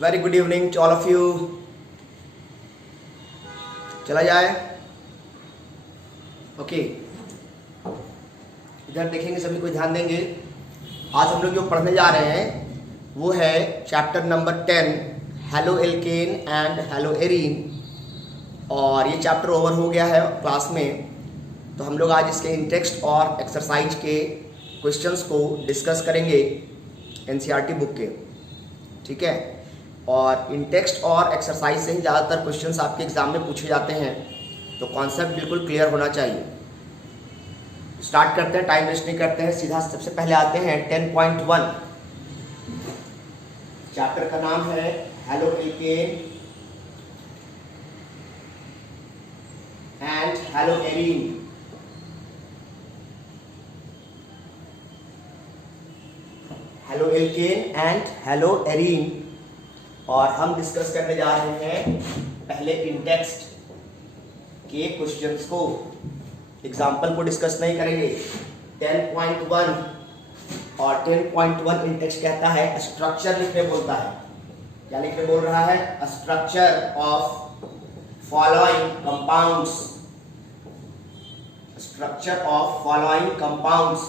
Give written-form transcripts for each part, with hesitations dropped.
Very good evening to all of you. चला जाए। Okay, इधर देखेंगे, सभी को ध्यान देंगे। आज हम लोग जो पढ़ने जा रहे हैं वो है chapter number 10 halo alkane and hello arene. और ये चैप्टर ओवर हो गया है क्लास में, तो हम लोग आज इसके इंटेक्स्ट और एक्सरसाइज के क्वेश्चंस को डिस्कस करेंगे एनसीईआरटी बुक के। ठीक है, और इंटेक्स्ट और एक्सरसाइज से ही ज़्यादातर क्वेश्चंस आपके एग्जाम में पूछे जाते हैं, तो कॉन्सेप्ट बिल्कुल क्लियर होना चाहिए। स्टार्ट करते हैं, टाइम वेस्ट नहीं करते हैं, सीधा सबसे पहले आते हैं 10.1। चैप्टर का नाम है halo alkane and hello arene. Halo alkane and hello arene. और हम डिस्कस करने जा रहे हैं पहले इंटेक्स्ट के क्वेश्चंस को, एग्जाम्पल को डिस्कस नहीं करेंगे। 10.1 और 10.1 इंटेक्स्ट कहता है स्ट्रक्चर लिखने बोलता है। क्या लिखने बोल रहा है? Structure of following compounds. Structure of following compounds.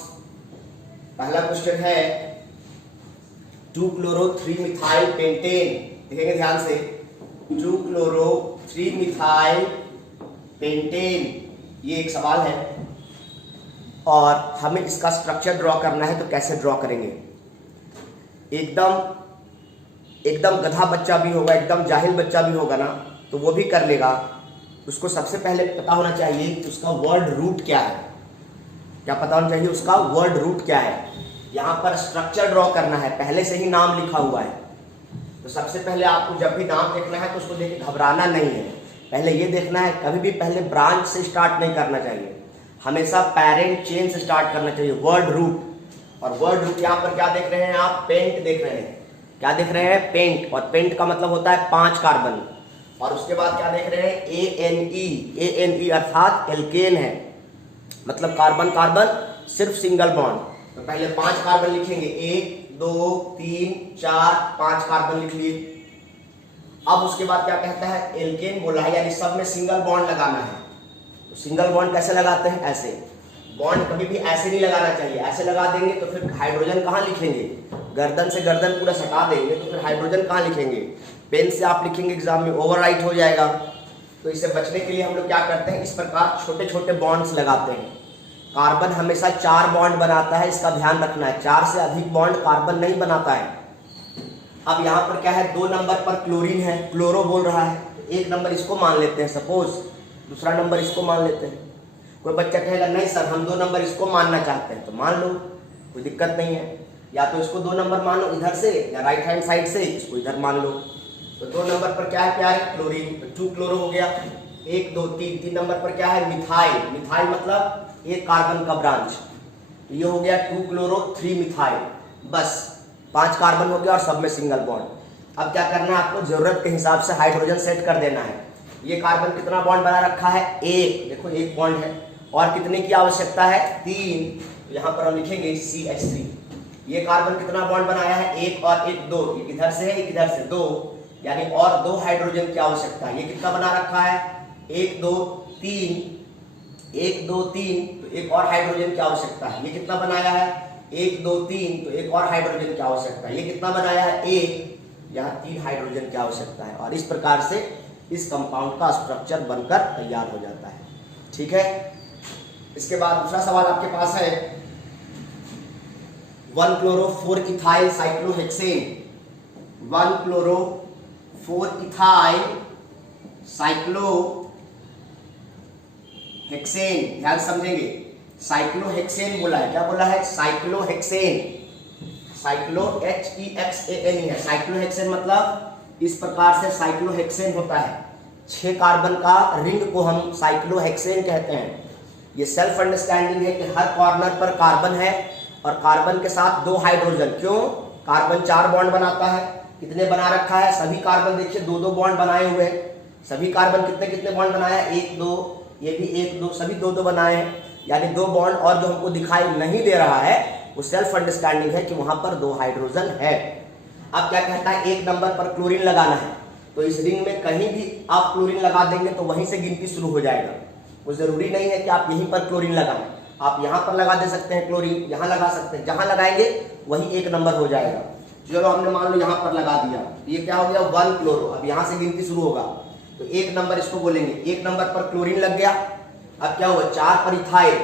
पहला क्वेश्चन है 2-chloro-3-methyl पेंटेन। देखेंगे ध्यान से, 2-chloro-3-methyl पेंटेन, ये एक सवाल है। और हमें इसका स्ट्रक्चर ड्रॉ करना है, तो कैसे ड्रॉ करेंगे? एकदम गधा बच्चा भी होगा, एकदम जाहिल बच्चा भी होगा ना, तो वो भी कर लेगा। उसको सबसे पहले पता होना चाहिए कि उसका वर्ड रूट क्या है। क्या पता होना चाहिए? उसका वर्ड रूट क्या है। यहाँ पर स्ट्रक्चर ड्रॉ करना है, पहले से ही नाम लिखा हुआ है, तो सबसे पहले आपको जब भी नाम देखना है तो उसको देख के घबराना नहीं है। पहले ये देखना है, कभी भी पहले ब्रांच से स्टार्ट नहीं करना चाहिए, हमेशा पेरेंट चेन से स्टार्ट करना चाहिए, वर्ड रूट। और वर्ड रूट यहाँ पर क्या देख रहे हैं आप? पेंट देख रहे हैं। क्या देख रहे हैं? पेंट। और पेंट का मतलब होता है 5 कार्बन। और उसके बाद क्या देख रहे हैं? ANE अर्थात एल्केन है, मतलब कार्बन कार्बन सिर्फ सिंगल बॉन्ड। तो पहले 5 कार्बन लिखेंगे, 1 2 3 4 5 कार्बन लिख लिए। अब उसके बाद क्या कहता है? एल्केन बोला है, यानी सब में सिंगल बॉन्ड लगाना है। तो सिंगल बॉन्ड कैसे लगाते हैं? ऐसे। बॉन्ड कभी भी ऐसे नहीं लगाना चाहिए, ऐसे लगा देंगे तो फिर हाइड्रोजन कहाँ लिखेंगे? गर्दन से गर्दन पूरा सटा देंगे तो फिर हाइड्रोजन कहाँ लिखेंगे? पेन से आप लिखेंगे, एग्जाम में ओवरराइट हो जाएगा। तो इससे बचने के लिए हम लोग क्या करते हैं? इस प्रकार छोटे छोटे बॉन्ड्स लगाते हैं। कार्बन हमेशा 4 बॉन्ड बनाता है, इसका ध्यान रखना है। 4 से अधिक बॉन्ड कार्बन नहीं बनाता है। अब यहाँ पर क्या है? 2 नंबर पर क्लोरीन है, क्लोरो बोल रहा है, तो 1 नंबर इसको मान लेते हैं सपोज, दूसरा नंबर इसको मान लेते हैं। कोई बच्चा कहेगा नहीं सर हम 2 नंबर इसको मानना चाहते हैं, तो मान लो, कोई दिक्कत नहीं है। या तो इसको 2 नंबर मान लो इधर से, या राइट हैंड साइड से इसको इधर मान लो। तो 2 नंबर पर क्या है? क्या है? क्लोरीन। तो 2 क्लोरो हो गया। 1 2 3, 3 नंबर पर क्या है? मिथाइल। मिथाइल मतलब एक कार्बन का ब्रांच। तो ये हो गया 2-chloro-3-methyl। बस 5 कार्बन हो गया और सब में सिंगल बॉन्ड। अब क्या करना है आपको? जरूरत के हिसाब से हाइड्रोजन सेट कर देना है। ये कार्बन कितना बॉन्ड बना रखा है? 1। देखो 1 बॉन्ड है। और कितने की आवश्यकता है? 3। तो यहाँ पर हम लिखेंगे CH3। ये कार्बन कितना बॉन्ड बनाया है? 1 और 1 2। एक इधर से है, एक इधर से, 2, यानी और 2 हाइड्रोजन की आवश्यकता है। ये कितना बना रखा है? 1 2 3, 1 2 3, तो एक और हाइड्रोजन की आवश्यकता है। ये कितना बनाया है? 1 2 3, तो एक और हाइड्रोजन की आवश्यकता है। ये कितना बनाया है? 1, यहाँ 3 हाइड्रोजन की आवश्यकता है। और इस प्रकार से इस कंपाउंड का स्ट्रक्चर बनकर तैयार हो जाता है। ठीक है, इसके बाद दूसरा सवाल आपके पास है 1-chloro-4-ethyl साइक्लोहेक्सेन। 1-chloro-4-ethyl साइक्लोहेक्सेन, ध्यान समझेंगे। साइक्लोहेक्सेन बोला है। क्या बोला है? साइक्लोहेक्सेन। साइक्लो HEXAN है। साइक्लोहेक्सेन मतलब इस प्रकार से साइक्लोहेक्सेन होता है। 6 कार्बन का रिंग को हम साइक्लोहेक्सेन कहते हैं। ये सेल्फ अंडरस्टैंडिंग है कि हर कॉर्नर पर कार्बन है और कार्बन के साथ 2 हाइड्रोजन। क्यों? कार्बन 4 बॉन्ड बनाता है। कितने बना रखा है? सभी कार्बन देखिए 2-2 बॉन्ड बनाए हुए हैं। सभी कार्बन कितने कितने बॉन्ड बनाया? 1 2, ये भी 1 2, सभी 2-2 बनाए हैं। यानी 2 बॉन्ड और जो हमको दिखाई नहीं दे रहा है वो सेल्फ अंडरस्टैंडिंग है कि वहां पर 2 हाइड्रोजन है। अब क्या कहता है, एक नंबर पर क्लोरीन लगाना है, तो इस रिंग में कहीं भी आप क्लोरीन लगा देंगे तो वहीं से गिनती शुरू हो जाएगा। वो जरूरी नहीं है कि आप यहीं पर क्लोरीन लगाएं, आप यहाँ पर लगा दे सकते हैं क्लोरीन, यहाँ लगा सकते हैं, जहाँ लगाएंगे वही एक नंबर हो जाएगा। चलो हमने मान लो यहाँ पर लगा दिया, ये क्या हो गया 1 क्लोरो, अब यहाँ से गिनती शुरू होगा तो एक नंबर इसको बोलेंगे, एक नंबर पर क्लोरीन लग गया। अब क्या हुआ 4 पर इथाइल,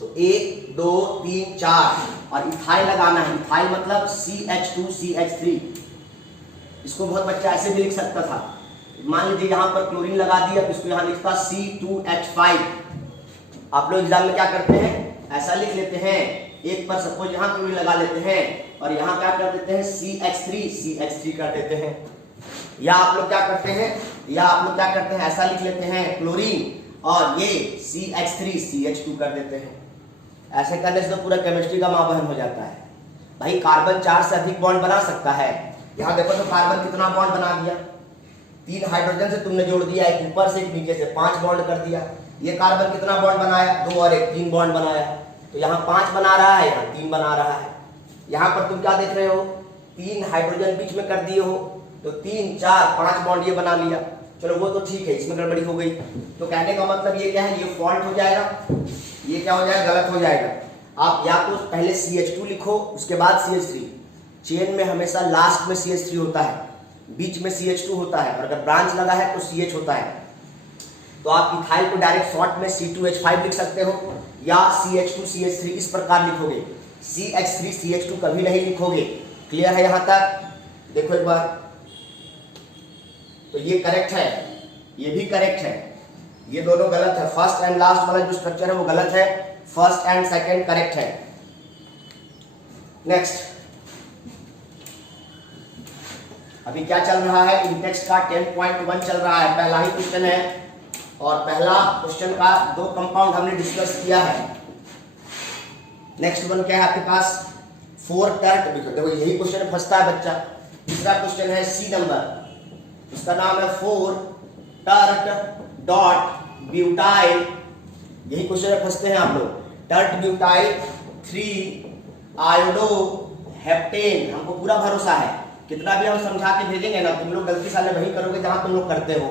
तो 1 2 3 4 और इथाइल लगाना है, इथाइल मतलब CH2CH3। इसको बहुत बच्चा ऐसे भी लिख सकता था, मान लीजिए यहाँ पर क्लोरीन लगा दिया तो इसको यहाँ लिखता C2H5। आप लोग एग्जाम में क्या करते हैं, ऐसा लिख लेते हैं, एक पर सपोज यहाँ क्लोरीन लगा लेते हैं और यहाँ क्या कर देते हैं CH3 कर देते हैं। या आप लोग क्या करते हैं, ऐसा लिख लेते हैं क्लोरीन और ये CH3CH2 कर देते हैं। ऐसे करने से तो पूरा केमिस्ट्री का माहौल हो जाता है। भाई कार्बन 4 से अधिक बॉन्ड बना सकता है, यहाँ देखो तो कार्बन कितना बॉन्ड बना दिया, 3 हाइड्रोजन से तुमने जोड़ दिया, एक ऊपर से एक नीचे से 5 बॉन्ड कर दिया। ये कार्बन कितना बॉन्ड बनाया, 2 और 1 3 बॉन्ड बनाया, तो यहाँ 5 बना रहा है, यहाँ 3 बना रहा है। यहाँ पर तुम क्या देख रहे हो, 3 हाइड्रोजन बीच में कर दिए हो तो 3 4 5 बॉन्ड ये बना लिया। चलो वो तो ठीक है, इसमें गड़बड़ी हो गई। तो कहने का मतलब ये क्या है, ये फॉल्ट हो जाएगा, ये क्या हो जाएगा, गलत हो जाएगा। आप या तो पहले CH2 लिखो उसके बाद CH3। चेन में हमेशा लास्ट में CH3 होता है, बीच में CH2 होता है, और अगर ब्रांच लगा है तो CH होता है। तो आप इथाइल को डायरेक्ट शॉर्ट में C2H5 लिख सकते हो या CH2CH3 इस प्रकार लिखोगे, CH3CH2 कभी नहीं लिखोगे। क्लियर है यहाँ तक? देखो एक बार, तो ये करेक्ट है, ये भी करेक्ट है, ये दोनों गलत है। फर्स्ट एंड लास्ट वाला जो स्ट्रक्चर है वो गलत है, फर्स्ट एंड सेकंड करेक्ट है। नेक्स्ट, अभी क्या चल रहा है, इंटेक्स्ट का 10.1 चल रहा है, पहला ही क्वेश्चन है और पहला क्वेश्चन का 2 कंपाउंड हमने डिस्कस किया है। नेक्स्ट वन क्या है आपके पास, 4 टर्ट। देखो यही क्वेश्चन फंसता है बच्चा। तीसरा क्वेश्चन है C नंबर, उसका नाम है 4 टर्ट डॉट ब्यूटाइल। यही क्वेश्चन में फंसते हैं आप लोग, टर्ट ब्यूटाइल 3 आयोडो हेप्टेन। हमको पूरा भरोसा है, कितना भी हम समझा के भेजेंगे ना, तुम लोग गलती साले वही करोगे जहां तुम लोग करते हो।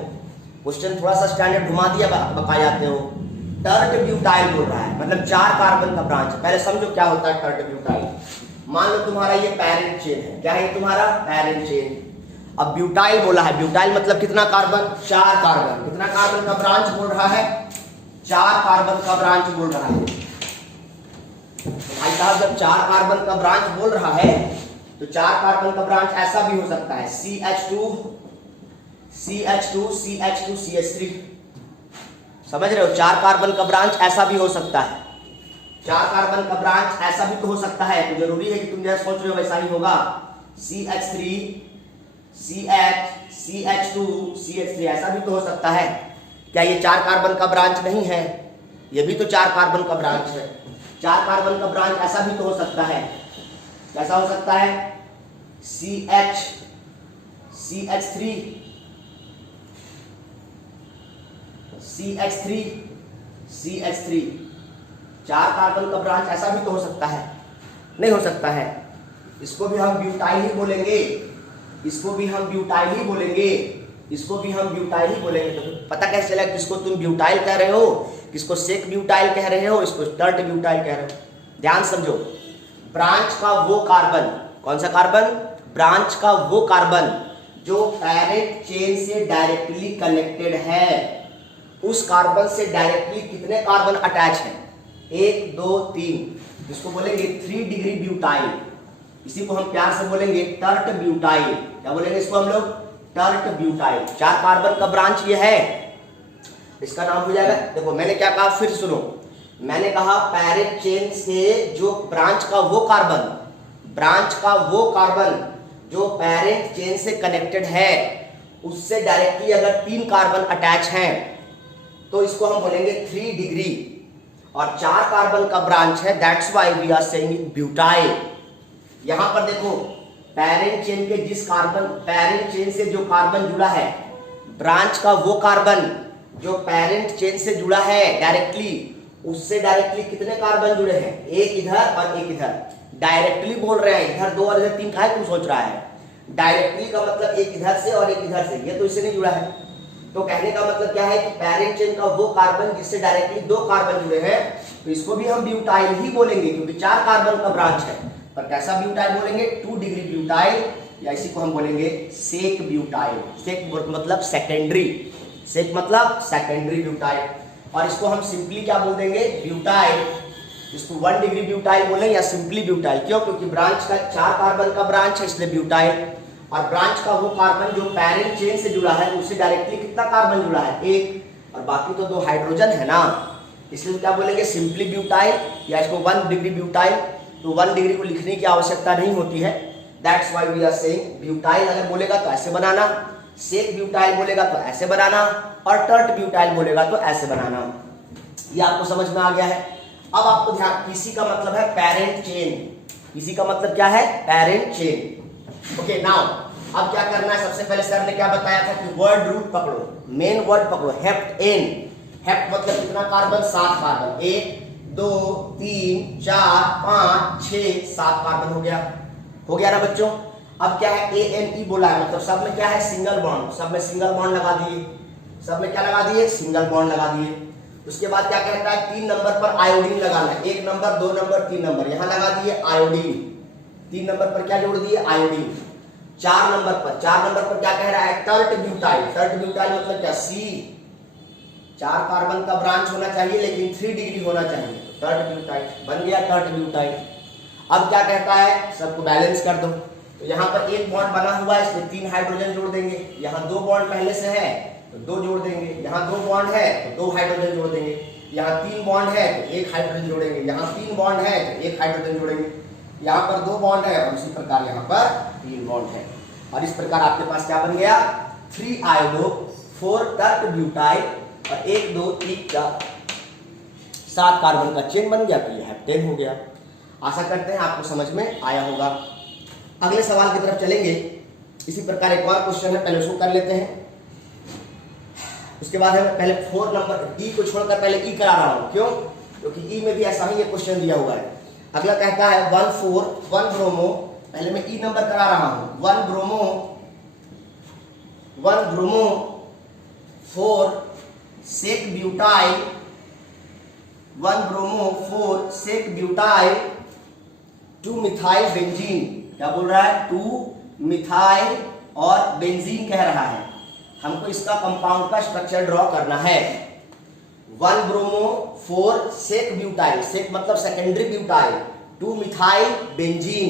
क्वेश्चन थोड़ा सा स्टैंडर्ड घुमा दिया बका जाते हो। टर्ट ब्यूटाइल बोल रहा है, मतलब 4 कार्बन का ब्रांच। पहले समझो क्या होता है टर्ट ब्यूटाइल। मान लो तुम्हारा ये पैरेंट चेन है, क्या है तुम्हारा पैरेंट चेन। अब ब्यूटाइल बोला है, ब्यूटाइल मतलब कितना कार्बन, 4 कार्बन। कितना कार्बन का ब्रांच बोल रहा है, 4 कार्बन का ब्रांच बोल रहा है। भाई साहब जब 4 कार्बन का ब्रांच बोल रहा है तो 4 कार्बन का ब्रांच ऐसा भी हो सकता है, CH2CH3। समझ रहे हो, 4 कार्बन का ब्रांच ऐसा भी हो सकता है, 4 कार्बन का ब्रांच ऐसा भी तो हो सकता है। तो जरूरी है कि तुम जैसा सोच रहे हो वैसा ही होगा, CH3 CH2 CH3 ऐसा भी तो हो सकता है। क्या ये 4 कार्बन का ब्रांच नहीं है, ये भी तो 4 कार्बन का ब्रांच है। 4 कार्बन का ब्रांच ऐसा भी तो हो सकता है, कैसा हो सकता है, CH3 4 कार्बन का ब्रांच ऐसा भी तो हो सकता है, नहीं हो सकता है। इसको भी हम ब्यूटाइल ही बोलेंगे, इसको भी हम ब्यूटाइल ही बोलेंगे, इसको भी हम ब्यूटाइल ही बोलेंगे। तो पता कैसे चला किसको तुम ब्यूटाइल कह रहे हो, किसको सेक ब्यूटाइल कह रहे हो, इसको टर्ट ब्यूटाइल कह रहे हो। ध्यान समझो, ब्रांच का वो कार्बन, कौन सा कार्बन, ब्रांच का वो कार्बन जो पैरेंट चेन से डायरेक्टली कनेक्टेड है, उस कार्बन से डायरेक्टली कितने कार्बन अटैच है, 1 2 3, इसको बोलेंगे 3 डिग्री ब्यूटाइल। इसी को हम प्यार से बोलेंगे टर्ट ब्यूटाइल। क्या बोलेंगे इसको हम लोग, टर्ट ब्यूटाइल। 4 कार्बन का ब्रांच ये है, इसका नाम हो जाएगा। देखो मैंने क्या कहा, फिर सुनो, मैंने कहा पैरेंट चेन से जो ब्रांच का वो कार्बन, ब्रांच का वो कार्बन जो पैरेंट चेन से कनेक्टेड है, उससे डायरेक्टली अगर 3 कार्बन अटैच हैं तो इसको हम बोलेंगे 3 डिग्री। और 4 कार्बन का ब्रांच है, that's why we are saying butyl. यहां पर देखो पैरेंट चेन के जिस कार्बन, पैरेंट चेन से जो कार्बन जुड़ा है, ब्रांच का वो कार्बन जो पैरेंट चेन से जुड़ा है डायरेक्टली, उससे डायरेक्टली कितने कार्बन जुड़े हैं, एक इधर और एक इधर। डायरेक्टली बोल रहे हैं, इधर 2 और इधर 3 काहे तुम सोच रहा है। डायरेक्टली का मतलब एक इधर से और एक इधर से, ये तो इससे नहीं जुड़ा है। तो कहने का मतलब क्या है कि पैरेंट चेन का वो कार्बन जिससे डायरेक्टली दो कार्बन जुड़े हैं, तो इसको भी हम ब्यूटाइल ही बोलेंगे क्योंकि 4 कार्बन का ब्रांच है। पर कैसा ब्यूटाइल बोलेंगे? 2 डिग्री ब्यूटाइल, या इसी को हम बोलेंगे सेक ब्यूटाइल। सेक मतलब सेकेंडरी, सेक मतलब सेकेंडरी ब्यूटाइल। और इसको हम सिंपली क्या बोल देंगे? ब्यूटाइल। इसको 1 डिग्री ब्यूटाइल बोलें या सिंपली ब्यूटाइल। क्यों? क्योंकि ब्रांच का 4 कार्बन का ब्रांच है इसलिए ब्यूटाइल। और ब्रांच का वो कार्बन जो पेरेंट चेन से जुड़ा है उससे डायरेक्टली कितना कार्बन जुड़ा है? 1, और बाकी तो 2 हाइड्रोजन है ना, इसलिए क्या बोलेंगे? सिंपली ब्यूटाइल, या इसको 1 डिग्री ब्यूटाइल। तो 1 डिग्री को लिखने की आवश्यकता नहीं होती है, that's why we are saying butyl अगर बोलेगा तो ऐसे बनाना, सेक ब्यूटाइल बोलेगा तो ऐसे बनाना, और टर्ट ब्यूटाइल बोलेगा तो ऐसे बनाना। ये आपको समझ में आ गया है। अब आपको ध्यान, पीसी का मतलब है पेरेंट चेन। पीसी का मतलब क्या है? Parent chain. ओके नाउ अब क्या करना है? सबसे पहले सर ने क्या बताया था कि वर्ड रूट पकड़ो, मेन वर्ड पकड़ो, हेप्ट एन। हेप्ट मतलब कितना कार्बन? 7 कार्बन। 1 2 3 4 5 6 7 कार्बन हो गया ना बच्चों। अब क्या है? ANE बोला है, मतलब सब में क्या है? Single bond. सब में सिंगल बॉन्ड लगा दिए, सब में क्या लगा दिए? सिंगल बॉन्ड लगा दिए। उसके बाद क्या कहता है? 3 नंबर पर आयोडीन लगाना है। 1 नंबर 2 नंबर 3 नंबर यहां लगा दिए आयोडीन। 3 नंबर पर क्या जोड़ दिए? आयोडीन। 4 नंबर पर क्या कह रहा है? Tert butyl. टर्ट ब्यूटाइल मतलब क्या? C। 4 कार्बन का ब्रांच होना चाहिए लेकिन 3 डिग्री होना चाहिए, टर्ट ब्यूटाइल बन गया टर्ट ब्यूटाइल। अब क्या कहता है? सबको बैलेंस कर दो। तो यहाँ पर 1 बॉन्ड बना हुआ है, इसमें 3 हाइड्रोजन जोड़ देंगे। यहाँ 2 बॉन्ड पहले से है तो 2 जोड़ देंगे। यहाँ 2 बॉन्ड है तो 2 हाइड्रोजन जोड़ देंगे। यहाँ 3 बॉन्ड है तो 1 हाइड्रोजन जोड़ेंगे। यहाँ 3 बॉन्ड है तो 1 हाइड्रोजन जोड़ेंगे। यहाँ पर 2 बॉन्ड है और इसी प्रकार यहाँ पर 3 बॉन्ड है। और इस प्रकार आपके पास क्या बन गया? 3 आयोडो 4 टर्ट ब्यूटाइल और 1 2 3 4 7 कार्बन का चेन बन गया। तो ये हेप्टेन हो गया। आशा करते हैं आपको समझ में आया होगा। अगले सवाल की तरफ चलेंगे। इसी प्रकार एक और क्वेश्चन है, पहले उसको कर लेते हैं। उसके बाद है पहले 4 नंबर ई को छोड़कर पहले ई करा रहा हूं। क्यों? क्योंकि ई में भी ऐसा ही ये क्वेश्चन दिया हुआ है। अगला कहता है 1 ब्रोमो, पहले मैं ई नंबर करा रहा हूं। 1 bromo 4 sec butyl, 1 bromo 4 sec butyl 2 methyl benzene. क्या बोल रहा है? 2 मिथाइल और बेंजीन कह रहा है। हमको इसका कंपाउंड का स्ट्रक्चर ड्रॉ करना है। 1 ब्रोमो 4 सेक ब्यूटाइल, सेक मतलब सेकेंडरी ब्यूटाइल, 2 मिथाइल बेंजीन।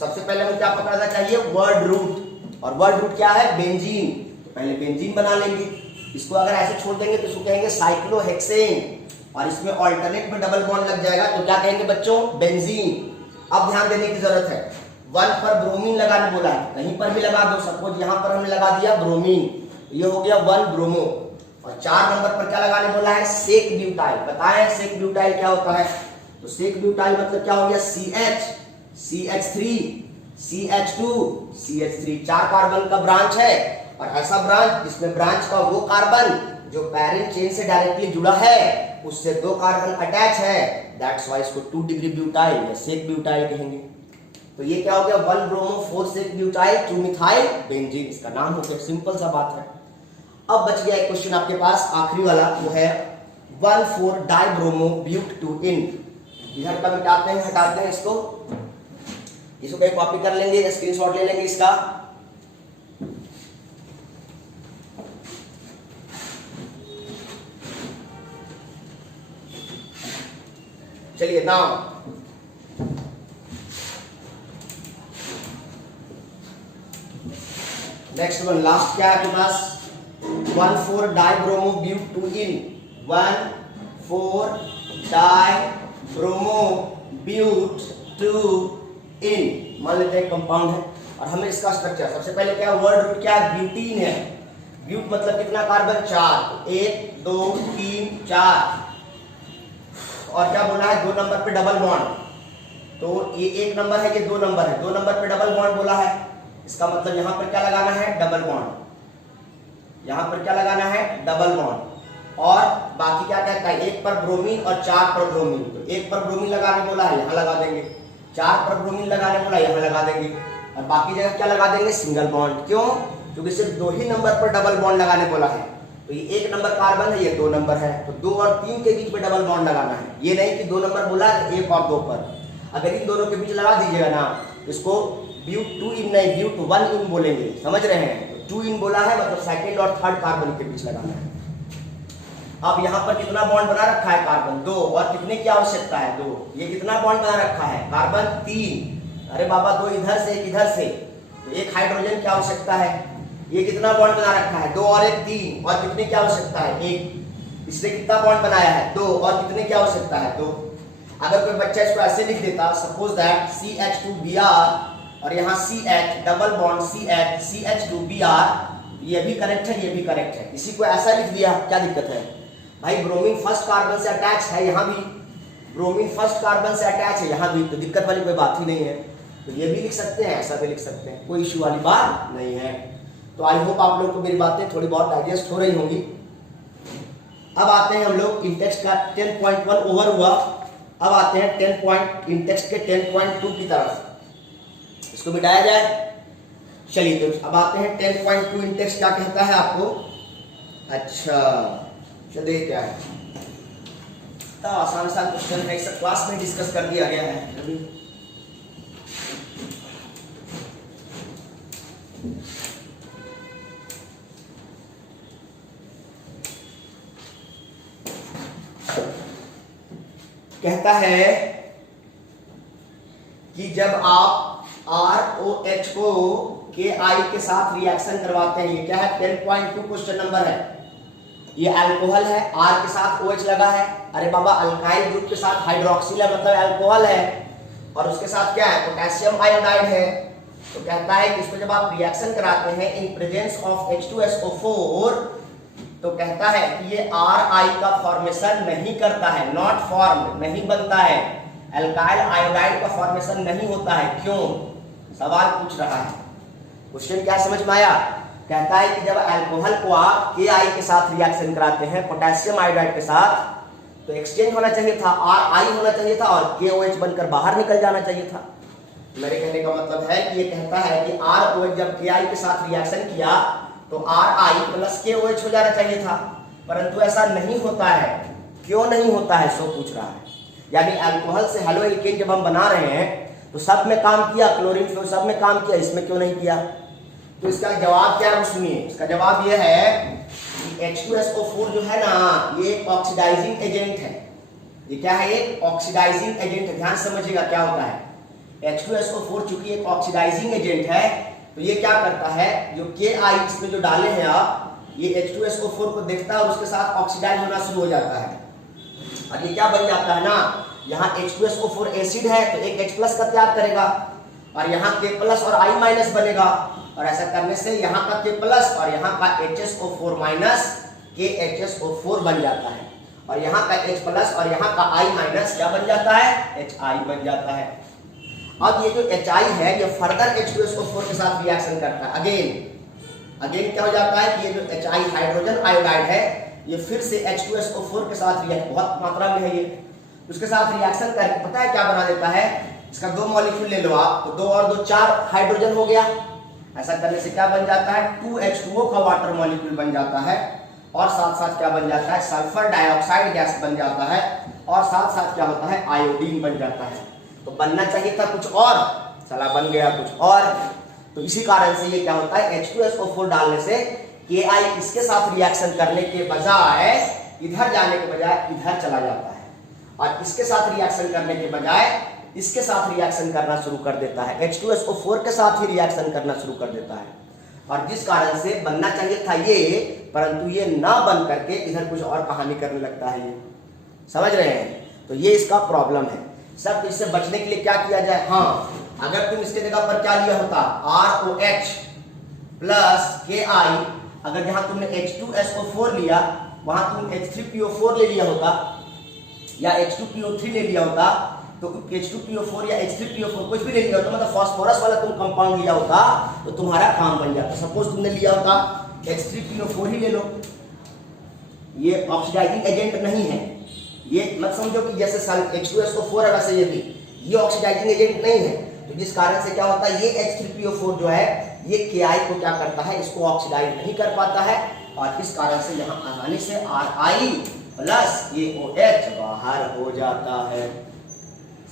सबसे पहले हमें क्या पकड़ना चाहिए? Word root. और वर्ड रूट क्या है? बेंजीन। तो पहले बेंजीन बना लेंगे। इसको अगर ऐसे छोड़ देंगे तो इसको कहेंगे साइक्लोहेक्सेन, और इसमें ऑल्टरनेट में डबल बॉन्ड लग जाएगा तो क्या कहेंगे बच्चों? बेंजीन। अब ध्यान देने की जरूरत है, 1 पर ब्रोमीन लगाने बोला है, कहीं पर भी लगा दो। सपोज यहां पर हमने लगा दिया ब्रोमीन, ये हो गया 1 ब्रोमो। और 4 नंबर पर क्या लगाने बोला है? Sec butyl. बताएं सेक ब्यूटाइल क्या होता है? तो सेक ब्यूटाइल मतलब क्या हो गया? CH CH3 CH2 CH3। 4 carbon का ब्रांच है, और ऐसा ब्रांच जिसमें ब्रांच का वो कार्बन जो पेरेंट चेन से डायरेक्टली जुड़ा है उससे 2 कार्बन अटैच है, दैट्स व्हाई इसको 2 डिग्री ब्यूटाइल या सेक ब्यूटाइल कहेंगे। तो ये क्या हो गया? 1 bromo 4 sec butyl 2 methyl benzene, इसका नाम हो गया। सिंपल सा बात है। अब बच गया एक क्वेश्चन आपके पास, आखिरी वाला, वो है 1,4 डाइब्रोमो ब्यूट 2 इन। इधर का मिटाते हैं, हटाते हैं इसको कहीं कॉपी कर लेंगे, स्क्रीनशॉट ले लेंगे इसका। चलिए नाउ नेक्स्ट वन, लास्ट क्या है आपके पास? 1,4 डाइब्रोमो ब्यूट 2 इन। 1,4 डाइब्रोमो ब्यूट 2 इन मान लेते हैं कंपाउंड है, और हमें इसका स्ट्रक्चर सबसे पहले क्या, वर्ड रूट क्या है? ब्यूटीन है। ब्यूट मतलब कितना कार्बन? 4। 1 2 3 4। और क्या बोला है? 2 नंबर पे डबल बॉन्ड। तो ये 1 नंबर है, ये 2 नंबर है। 2 नंबर पे डबल बॉन्ड बोला है, इसका मतलब यहां पर क्या लगाना है? Double bond. यहां पर क्या लगाना है? Double bond. और बाकी क्या कहता है? 1 पर ब्रोमीन और 4 पर ब्रोमीन। तो 1 पर ब्रोमीन लगाने बोला है, यहां लगा देंगे। 4 पर ब्रोमीन लगाने बोला, यहां लगा देंगे। और बाकी जगह क्या लगा देंगे, सिंगल बॉन्ड। क्यों? क्योंकि सिर्फ 2 ही नंबर पर डबल बॉन्ड लगाने बोला है। तो ये 1 नंबर कार्बन है, ये 2 नंबर है, तो 2 और 3 के बीच में डबल बॉन्ड लगाना है। ये नहीं कि 2 नंबर बोला है 1 और 2 पर। अगर इन दोनों के बीच लगा दीजिएगा ना, इसको ब्यू 2 इन नहीं ब्यू 1 इन बोलेंगे, समझ रहे हैं? तो 2 इन बोला है मतलब सेकंड और थर्ड कार्बन के बीच लगाना है। अब यहाँ पर कितना बॉन्ड बना रखा है, कार्बन 2, और कितने की आवश्यकता है, 2। ये कितना बॉन्ड बना रखा है, कार्बन 3। अरे बाबा 2 इधर से 1 इधर से, तो 1 हाइड्रोजन की आवश्यकता है। ये कितना बॉन्ड बना रखा है, 2 और 1 3, और कितने की आवश्यकता है, 1। इसने कितना बॉन्ड बनाया है, 2, और कितने की आवश्यकता है, 2। अगर कोई बच्चा इसको ऐसे लिख देता, सपोज दैट CH2Br और यहाँ CH डबल बॉन्ड CH2Br, ये भी करेक्ट है, ये भी करेक्ट है। इसी को ऐसा लिख दिया, क्या दिक्कत है भाई? ब्रोमीन फर्स्ट कार्बन से अटैच है, यहाँ भी ब्रोमीन फर्स्ट कार्बन से अटैच है, यहाँ भी, तो दिक्कत वाली कोई बात ही नहीं है। तो ये भी लिख सकते हैं, ऐसा भी लिख सकते हैं, कोई इश्यू वाली बात नहीं है। तो आई होप आप लोग को मेरी बातें थोड़ी बहुत डाइजेस्ट हो रही होंगी। अब आते हैं हम लोग इंटेक्स्ट का 10.1 ओवर हुआ। अब आते हैं इंटेक्स्ट के 10.2 की तरफ, इसको मिटाया जाए। चलिए तो अब आते हैं 10.2 इंटेक्स्ट क्या कहता है आपको। अच्छा चलिए, क्या है, तो आसान क्वेश्चन है, इस क्लास में डिस्कस कर दिया गया है अभी। कहता है कि जब आप ROH को KI के साथ रिएक्शन करवाते हैं, ये क्या है, 10.2 क्वेश्चन नंबर है। ये अल्कोहल है, R के साथ OH लगा है। अरे बाबा अल्काइल ग्रुप के साथ हाइड्रोक्सिल है, मतलब अल्कोहल है, और उसके साथ क्या है, पोटेशियम आयोडाइड है। तो कहता है कि इसको जब आप रिएक्शन कराते हैं इन प्रेजेंस ऑफ H2SO4, तो कहता है कि ये RI का फॉर्मेशन नहीं करता है, नॉट फॉर्म, नहीं बनता है। अल्काइल आयोडाइड का फॉर्मेशन नहीं होता है। क्यों? सवाल पूछ रहा है। क्वेश्चन क्या समझ में आया? कहता है कि जब अल्कोहल को आप KI के साथ रिएक्शन कराते हैं पोटेशियम आयोडाइड के साथ, तो एक्सचेंज होना चाहिए था, RI होना चाहिए था, और KOH बनकर बाहर निकल जाना चाहिए था। मेरे कहने का मतलब है कि ये कहता है कि ROH जब KI के साथ रिएक्शन किया तो RI प्लस KOH हो जाना चाहिए था, परंतु ऐसा नहीं होता है। क्यों नहीं होता है, सो पूछ रहा है। यानी अल्कोहल से हेलो एल्केन जब हम बना रहे हैं तो सब में काम किया, क्लोरीन फ्लोर सब में काम किया, इसमें क्यों नहीं किया? तो इसका जवाब क्या है, सुनिए। इसका जवाब यह है कि H2SO4 जो है ना, ये ऑक्सीडाइजिंग एजेंट है। ये क्या है, एक ऑक्सीडाइजिंग एजेंट है। ध्यान समझिएगा क्या होता है। H2SO4 चूंकि एक ऑक्सीडाइजिंग एजेंट है, तो ये क्या करता है, जो KI इसमें जो डाले हैं आप, ये H2SO4 को देखता है और उसके साथ ऑक्सीडाइज होना शुरू हो जाता है, और ये क्या बन जाता है ना, यहाँ H2SO4 एसिड है तो एक H+ का त्याग करेगा, और यहाँ K+ और I- बनेगा, और ऐसा करने से यहाँ का K+ और यहाँ का HSO4- KHSO4 बन जाता है, और यहाँ का H+ और यहाँ का I- क्या बन जाता है, HI बन जाता है। अब ये जो HI है ये फर्दर H2SO4 के साथ रिएक्शन करता है। अगेन क्या हो जाता है कि ये जो HI हाइड्रोजन आयोडाइड है ये फिर से H2SO4 के साथ रिएक्ट, बहुत मात्रा में है ये, उसके साथ रिएक्शन करके पता है क्या बना देता है, इसका 2 मॉलिक्यूल ले लो आप, तो 2 और 2 4 हाइड्रोजन हो गया। ऐसा करने से क्या बन जाता है, 2H2O का वाटर मॉलिक्यूल बन जाता है, और साथ साथ क्या बन जाता है, सल्फर डाइऑक्साइड गैस बन जाता है, और साथ साथ क्या होता है, आयोडीन बन जाता है। तो बनना चाहिए था कुछ और, चला बन गया कुछ और। तो इसी कारण से ये क्या होता है, H2SO4 डालने से KI इसके साथ रिएक्शन करने के बजाय, इधर जाने के बजाय इधर चला जाता है, और इसके साथ रिएक्शन करने के बजाय इसके साथ रिएक्शन करना शुरू कर देता है, H2SO4 के साथ ही रिएक्शन करना शुरू कर देता है, और जिस कारण से बनना चाहिए था ये, परंतु ये ना बन करके इधर कुछ और कहानी करने लगता है। ये समझ रहे हैं? तो ये इसका प्रॉब्लम है। सब इससे बचने के लिए क्या किया जाए, हाँ, अगर तुम इसके जगह पर क्या लिया होता, ROH प्लस KI, अगर जहां तुमने H2SO4 लिया वहां तुम H3PO4 ले लिया होता, या H2PO3 ले लिया होता, तो H2PO4 या H3PO4 कुछ भी ले लिया होता, मतलब फास्फोरस वाला तुम कंपाउंड लिया होता, तो तुम्हारा काम बन जाता। सपोज तुमने लिया होता H3PO4 ही ले लो, ये ऑक्सीडाइजिंग एजेंट नहीं है, ये मत समझो कि जैसे H2SO4 है वैसे ये भी, ये ऑक्सीडाइजिंग एजेंट नहीं है। तो जिस कारण से क्या होता है, ये H3PO4 जो है ये Ki को क्या करता है, इसको ऑक्सीडाइज नहीं कर पाता है, और इस कारण से यहाँ आसानी से Ri प्लस ये OH बाहर हो जाता है।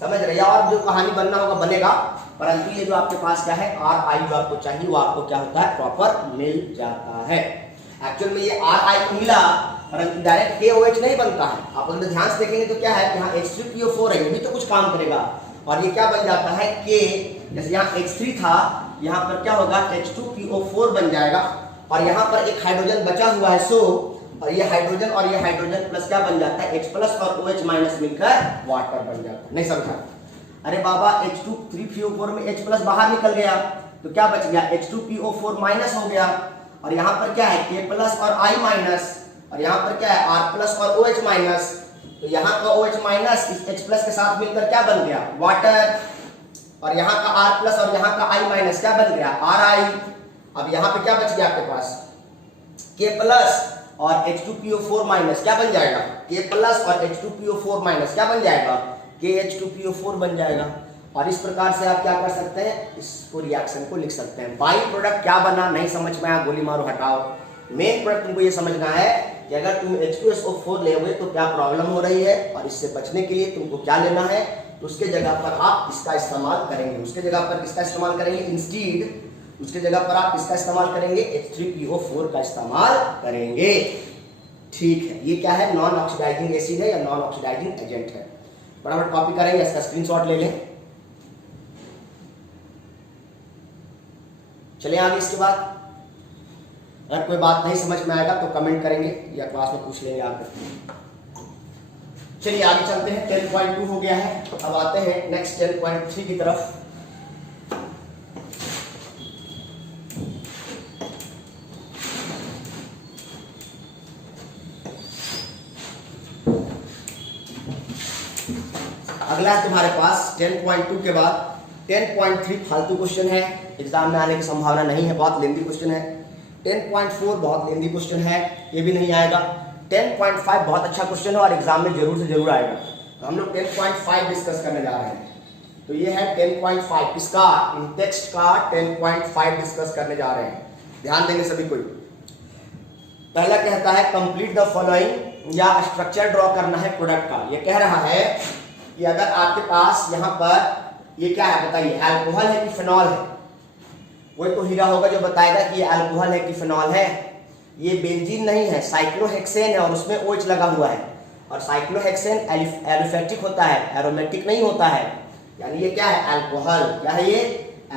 समझ रहे? और जो कहानी बनना होगा बनेगा, परंतु ये जो आपके पास क्या है Ri जो आपको चाहिए वो आपको क्या होता है, प्रॉपर मिल जाता है। एक्चुअल में ये Ri को मिला, परंतु डायरेक्ट KOH नहीं बनता है। आप अगर ध्यान से देखेंगे तो क्या है, यहाँ H3PO4 है, ये भी तो कुछ काम करेगा, और ये क्या बन जाता है K, जैसे यहाँ H3 था, यहाँ पर क्या होगा H2PO4 बन जाएगा, और यहाँ पर एक हाइड्रोजन बचा हुआ है सो, और ये हाइड्रोजन प्लस क्या बन जाता है, H प्लस और OH माइनस मिलकर वाटर बन जाता है। नहीं समझा? अरे बाबा H2 में H प्लस बाहर निकल गया तो क्या बच गया, H2PO4 माइनस हो गया, और यहाँ पर क्या है K प्लस और I माइनस, और यहाँ पर क्या है R प्लस और OH माइनस, तो यहाँ का OH माइनस इस H प्लस के साथ मिलकर क्या बन गया, वाटर, और यहाँ का R प्लस और यहाँ का I माइनस क्या बन गया, Ri। अब यहाँ पे क्या बच गया आपके पास, K प्लस और H2PO4 माइनस क्या बन जाएगा, K प्लस और H2PO4 माइनस क्या बन जाएगा, KH2PO4 बन जाएगा। और इस प्रकार से आप क्या कर सकते हैं, इसको रिएक्शन को लिख सकते हैं। बाई प्रोडक्ट क्या बना, नहीं समझ में आया गोली मारो हटाओ। मेन प्रोडक्ट तुमको ये समझना है कि अगर तुम H2SO4 ले हुए तो क्या प्रॉब्लम हो रही है, और इससे बचने के लिए तुमको क्या लेना है, तो उसके जगह पर आप इसका इस्तेमाल करेंगे। उसके जगह पर किसका इस्तेमाल करेंगे, इंस्टीड उसके जगह पर आप इसका इस्तेमाल करेंगे, H3PO4 का इस्तेमाल करेंगे। ठीक है, ये क्या है, नॉन ऑक्सीडाइजिंग एसिड है या नॉन ऑक्सीडाइजिंग एजेंट है। बराबर कॉपी करेंगे, इसका स्क्रीनशॉट ले लें। चलिए आगे इसके बाद अगर कोई बात नहीं समझ में आएगा तो कमेंट करेंगे या क्लास में पूछ लेंगे आकर। चलिए आगे चलते हैं, 10.2 हो गया है, अब आते हैं नेक्स्ट 10.3 की तरफ। अगला है तुम्हारे पास 10.2 के बाद 10.3 फालतू क्वेश्चन है, एग्जाम में आने की संभावना नहीं है, बहुत लेंदी क्वेश्चन है। 10.4 बहुत लेंदी क्वेश्चन है, ये भी नहीं आएगा। 10.5 बहुत अच्छा क्वेश्चन है और एग्जाम में जरूर से जरूर आएगा। तो हम लोग 10.5 डिस्कस करने जा रहे हैं। तो ये है 10.5, किसका, इन टेक्स्ट का 10.5 डिस्कस करने जा रहे हैं। ध्यान देंगे सभी कोई। पहला कहता है कंप्लीट द फॉलोइंग, या स्ट्रक्चर ड्रॉ करना है प्रोडक्ट का। ये कह रहा है कि अगर आपके पास यहाँ पर ये क्या है बताइए, अल्कोहल है कि फिनॉल है। वही तो हीरा होगा जो बताएगा कि ये अल्कोहल है कि फिनॉल है। ये बेंजीन नहीं है, साइक्लोहेक्सेन है और उसमें OH लगा हुआ है, और साइक्लोहेक्सेन एलिफेटिक होता है, एरोमेटिक नहीं होता है। यानी ये क्या है, अल्कोहल। क्या है ये,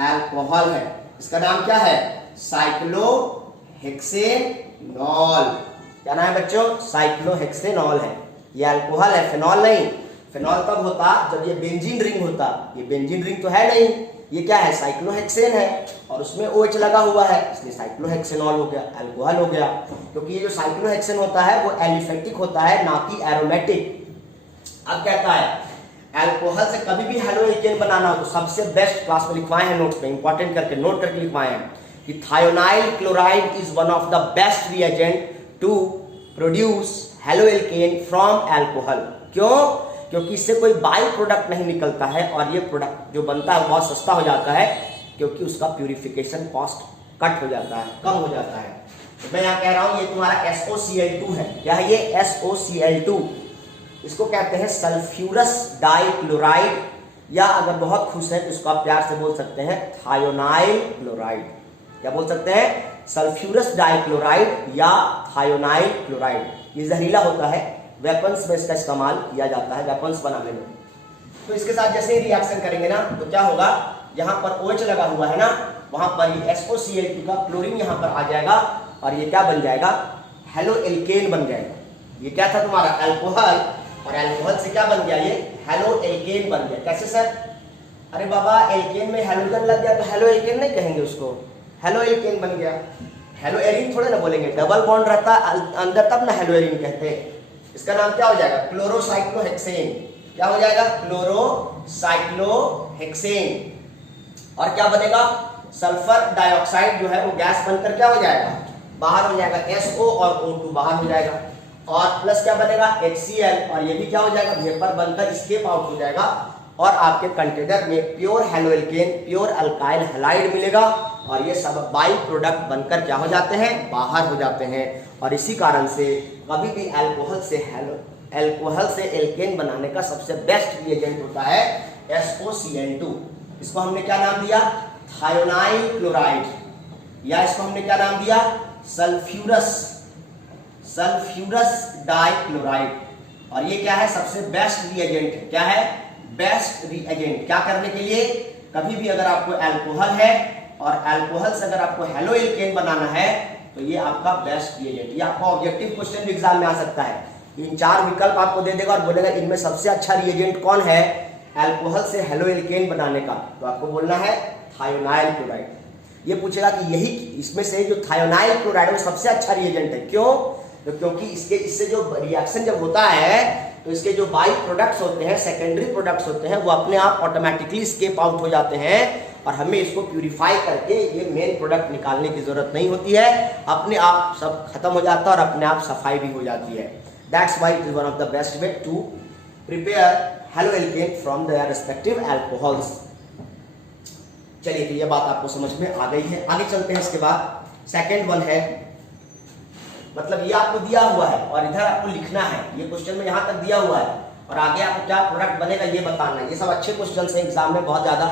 अल्कोहल है। इसका नाम क्या है, साइक्लोहेक्सेनॉल। क्या नाम है बच्चों, साइक्लोहेक्सेनॉल है। ये अल्कोहल है, फिनॉल नहीं। फिनॉल तब होता जब ये बेंजीन रिंग होता, ये बेंजीन रिंग तो है नहीं, ये क्या है, साइक्लोहेक्सेन है और उसमें OH लगा हुआ है, इसलिए साइक्लोहेक्सेनॉल हो गया, अल्कोहल हो गया। क्योंकि ये जो साइक्लोहेक्सेन होता है वो एलिफेटिक होता है, ना कि एरोमेटिक। अब कहता है अल्कोहल से कभी भी हेलोएल्केन बनाना हो तो सबसे बेस्ट, क्लास में लिखवाए हैं नोट्स में, इंपॉर्टेंट करके नोट करके लिखवाए हैं कि thionyl chloride is one of the best reagent to produce haloalkane from alcohol. क्यों, क्योंकि इससे कोई बाई प्रोडक्ट नहीं निकलता है और ये प्रोडक्ट जो बनता है बहुत सस्ता हो जाता है, क्योंकि उसका प्यूरिफिकेशन कॉस्ट कट हो जाता है, कम हो जाता है। तो मैं यहाँ कह रहा हूँ ये तुम्हारा SOCl2 है। क्या है ये, SOCl2। इसको कहते हैं सल्फ्यूरस डाइक्लोराइड, या अगर बहुत खुश है तो इसको आप प्यार से बोल सकते हैं थायोनाइल क्लोराइड। क्या बोल सकते हैं, सल्फ्यूरस डाइक्लोराइड या थायोनाइल क्लोराइड। ये जहरीला होता है, वेपन्स में इसका इस्तेमाल किया जाता है, वेपन्स बनाने में। तो इसके साथ जैसे ही रिएक्शन करेंगे ना तो क्या होगा, यहाँ पर OH लगा हुआ है ना, वहां पर ये SOCl2 का क्लोरीन यहाँ पर आ जाएगा और ये क्या बन जाएगा, हेलोएल्केन बन जाएगा। ये क्या था तुम्हारा, अल्कोहल, और अल्कोहल से क्या बन गया, ये हेलोएल्केन बन गया। कैसे सर, अरे बाबा एल्केन में हेलोजन लग गया तो हेलोएल्केन नहीं कहेंगे उसको, हेलोएल्केन बन गया। हेलोएरिन थोड़े ना बोलेंगे, डबल बॉन्ड रहता अंदर तब ना हेलोएरिन कहते हैं। इसका नाम क्या हो जाएगा, क्लोरोसाइक्लोहेक्सेन। क्या हो जाएगा, क्लोरोसाइक्लोहेक्सेन। और क्या बनेगा, सल्फर डाइऑक्साइड जो है वो गैस बनकर क्या हो जाएगा, बाहर हो जाएगा, SO और O2 बाहर हो जाएगा, और प्लस क्या बनेगा, HCl, और ये भी क्या हो जाएगा, वेपर बनकर स्केप आउट हो जाएगा, और आपके कंटेनर में pure haloalkane, pure alkyl halide मिलेगा और ये सब बाई प्रोडक्ट बनकर क्या हो जाते हैं, बाहर हो जाते हैं। और इसी कारण से कभी भी अल्कोहल से एल्केन बनाने का सबसे बेस्ट रिएजेंट होता है SOCN2। इसको हमने क्या नाम दिया, थायोनाइल क्लोराइड, या इसको हमने क्या नाम दिया, सल्फ्यूरस डाइक्लोराइड। और ये क्या है, सबसे बेस्ट रिएजेंट है। क्या है, बेस्ट रिएजेंट। क्या करने के लिए, कभी भी अगर आपको अल्कोहल है और अल्कोहल से अगर आपको हेलोएल्केन बनाना है तो ये आपका बेस्ट रिएजेंट। ये आपका ऑब्जेक्टिव क्वेश्चन भी एग्जाम में आ सकता है। इन 4 विकल्प आपको दे देगा और बोलेगा इनमें सबसे अच्छा रिएजेंट कौन है अल्कोहल से हेलोएल्केन बनाने का, तो आपको बोलना है थायोनाइल क्लोराइड। ये पूछेगा कि यही इसमें से जो थायोनाइल क्लोराइड वो सबसे अच्छा रिएजेंट है, क्यों, तो क्योंकि इससे जो रिएक्शन जब होता है तो इसके जो बाई प्रोडक्ट्स होते हैं, सेकेंडरी प्रोडक्ट्स होते हैं, वो अपने आप ऑटोमेटिकली स्केप आउट हो जाते हैं और हमें इसको प्यूरिफाई करके ये मेन प्रोडक्ट निकालने की जरूरत नहीं होती है, अपने आप सब खत्म हो जाता है और अपने आप सफाई भी हो जाती है। That's why it is one of the best way to prepare haloalkane from their respective alcohols. चलिए, तो ये बात आपको समझ में आ गई है। आगे चलते हैं। इसके बाद सेकेंड वन है, मतलब ये आपको दिया हुआ है और इधर आपको लिखना है। ये क्वेश्चन में यहाँ तक दिया हुआ है और आगे आपको क्या प्रोडक्ट बनेगा ये बताना है। ये सब अच्छे क्वेश्चन है, एग्जाम में बहुत ज्यादा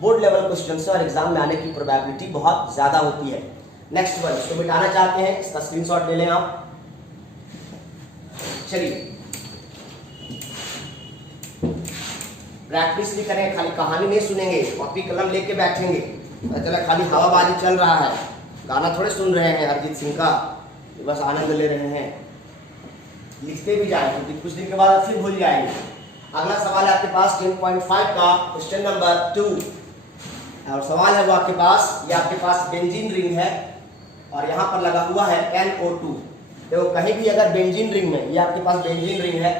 बोर्ड लेवल क्वेश्चन है और एग्जाम में आने की प्रोबेबिलिटी बहुत ज्यादा होती है। नेक्स्ट वन, इसको मिटाना चाहते हैं, इसका स्क्रीनशॉट ले लें आप। चलिए, प्रैक्टिस भी करें, खाली कहानी नहीं सुनेंगे, कॉपी कलम लेके बैठेंगे, चला खाली हवाबाजी चल रहा है, गाना थोड़े सुन रहे हैं अरिजीत सिंह का, बस आनंद ले रहे हैं। लिखते भी जाए क्योंकि कुछ दिन के बाद फिर भूल जाएंगे। अगला सवाल है आपके पास 10.5 का क्वेश्चन नंबर 2 और सवाल है वो आपके पास, ये आपके पास बेंजीन रिंग है और यहाँ पर लगा हुआ है NO2। देखो, कहीं भी अगर बेंजीन रिंग में, ये आपके पास बेंजीन रिंग है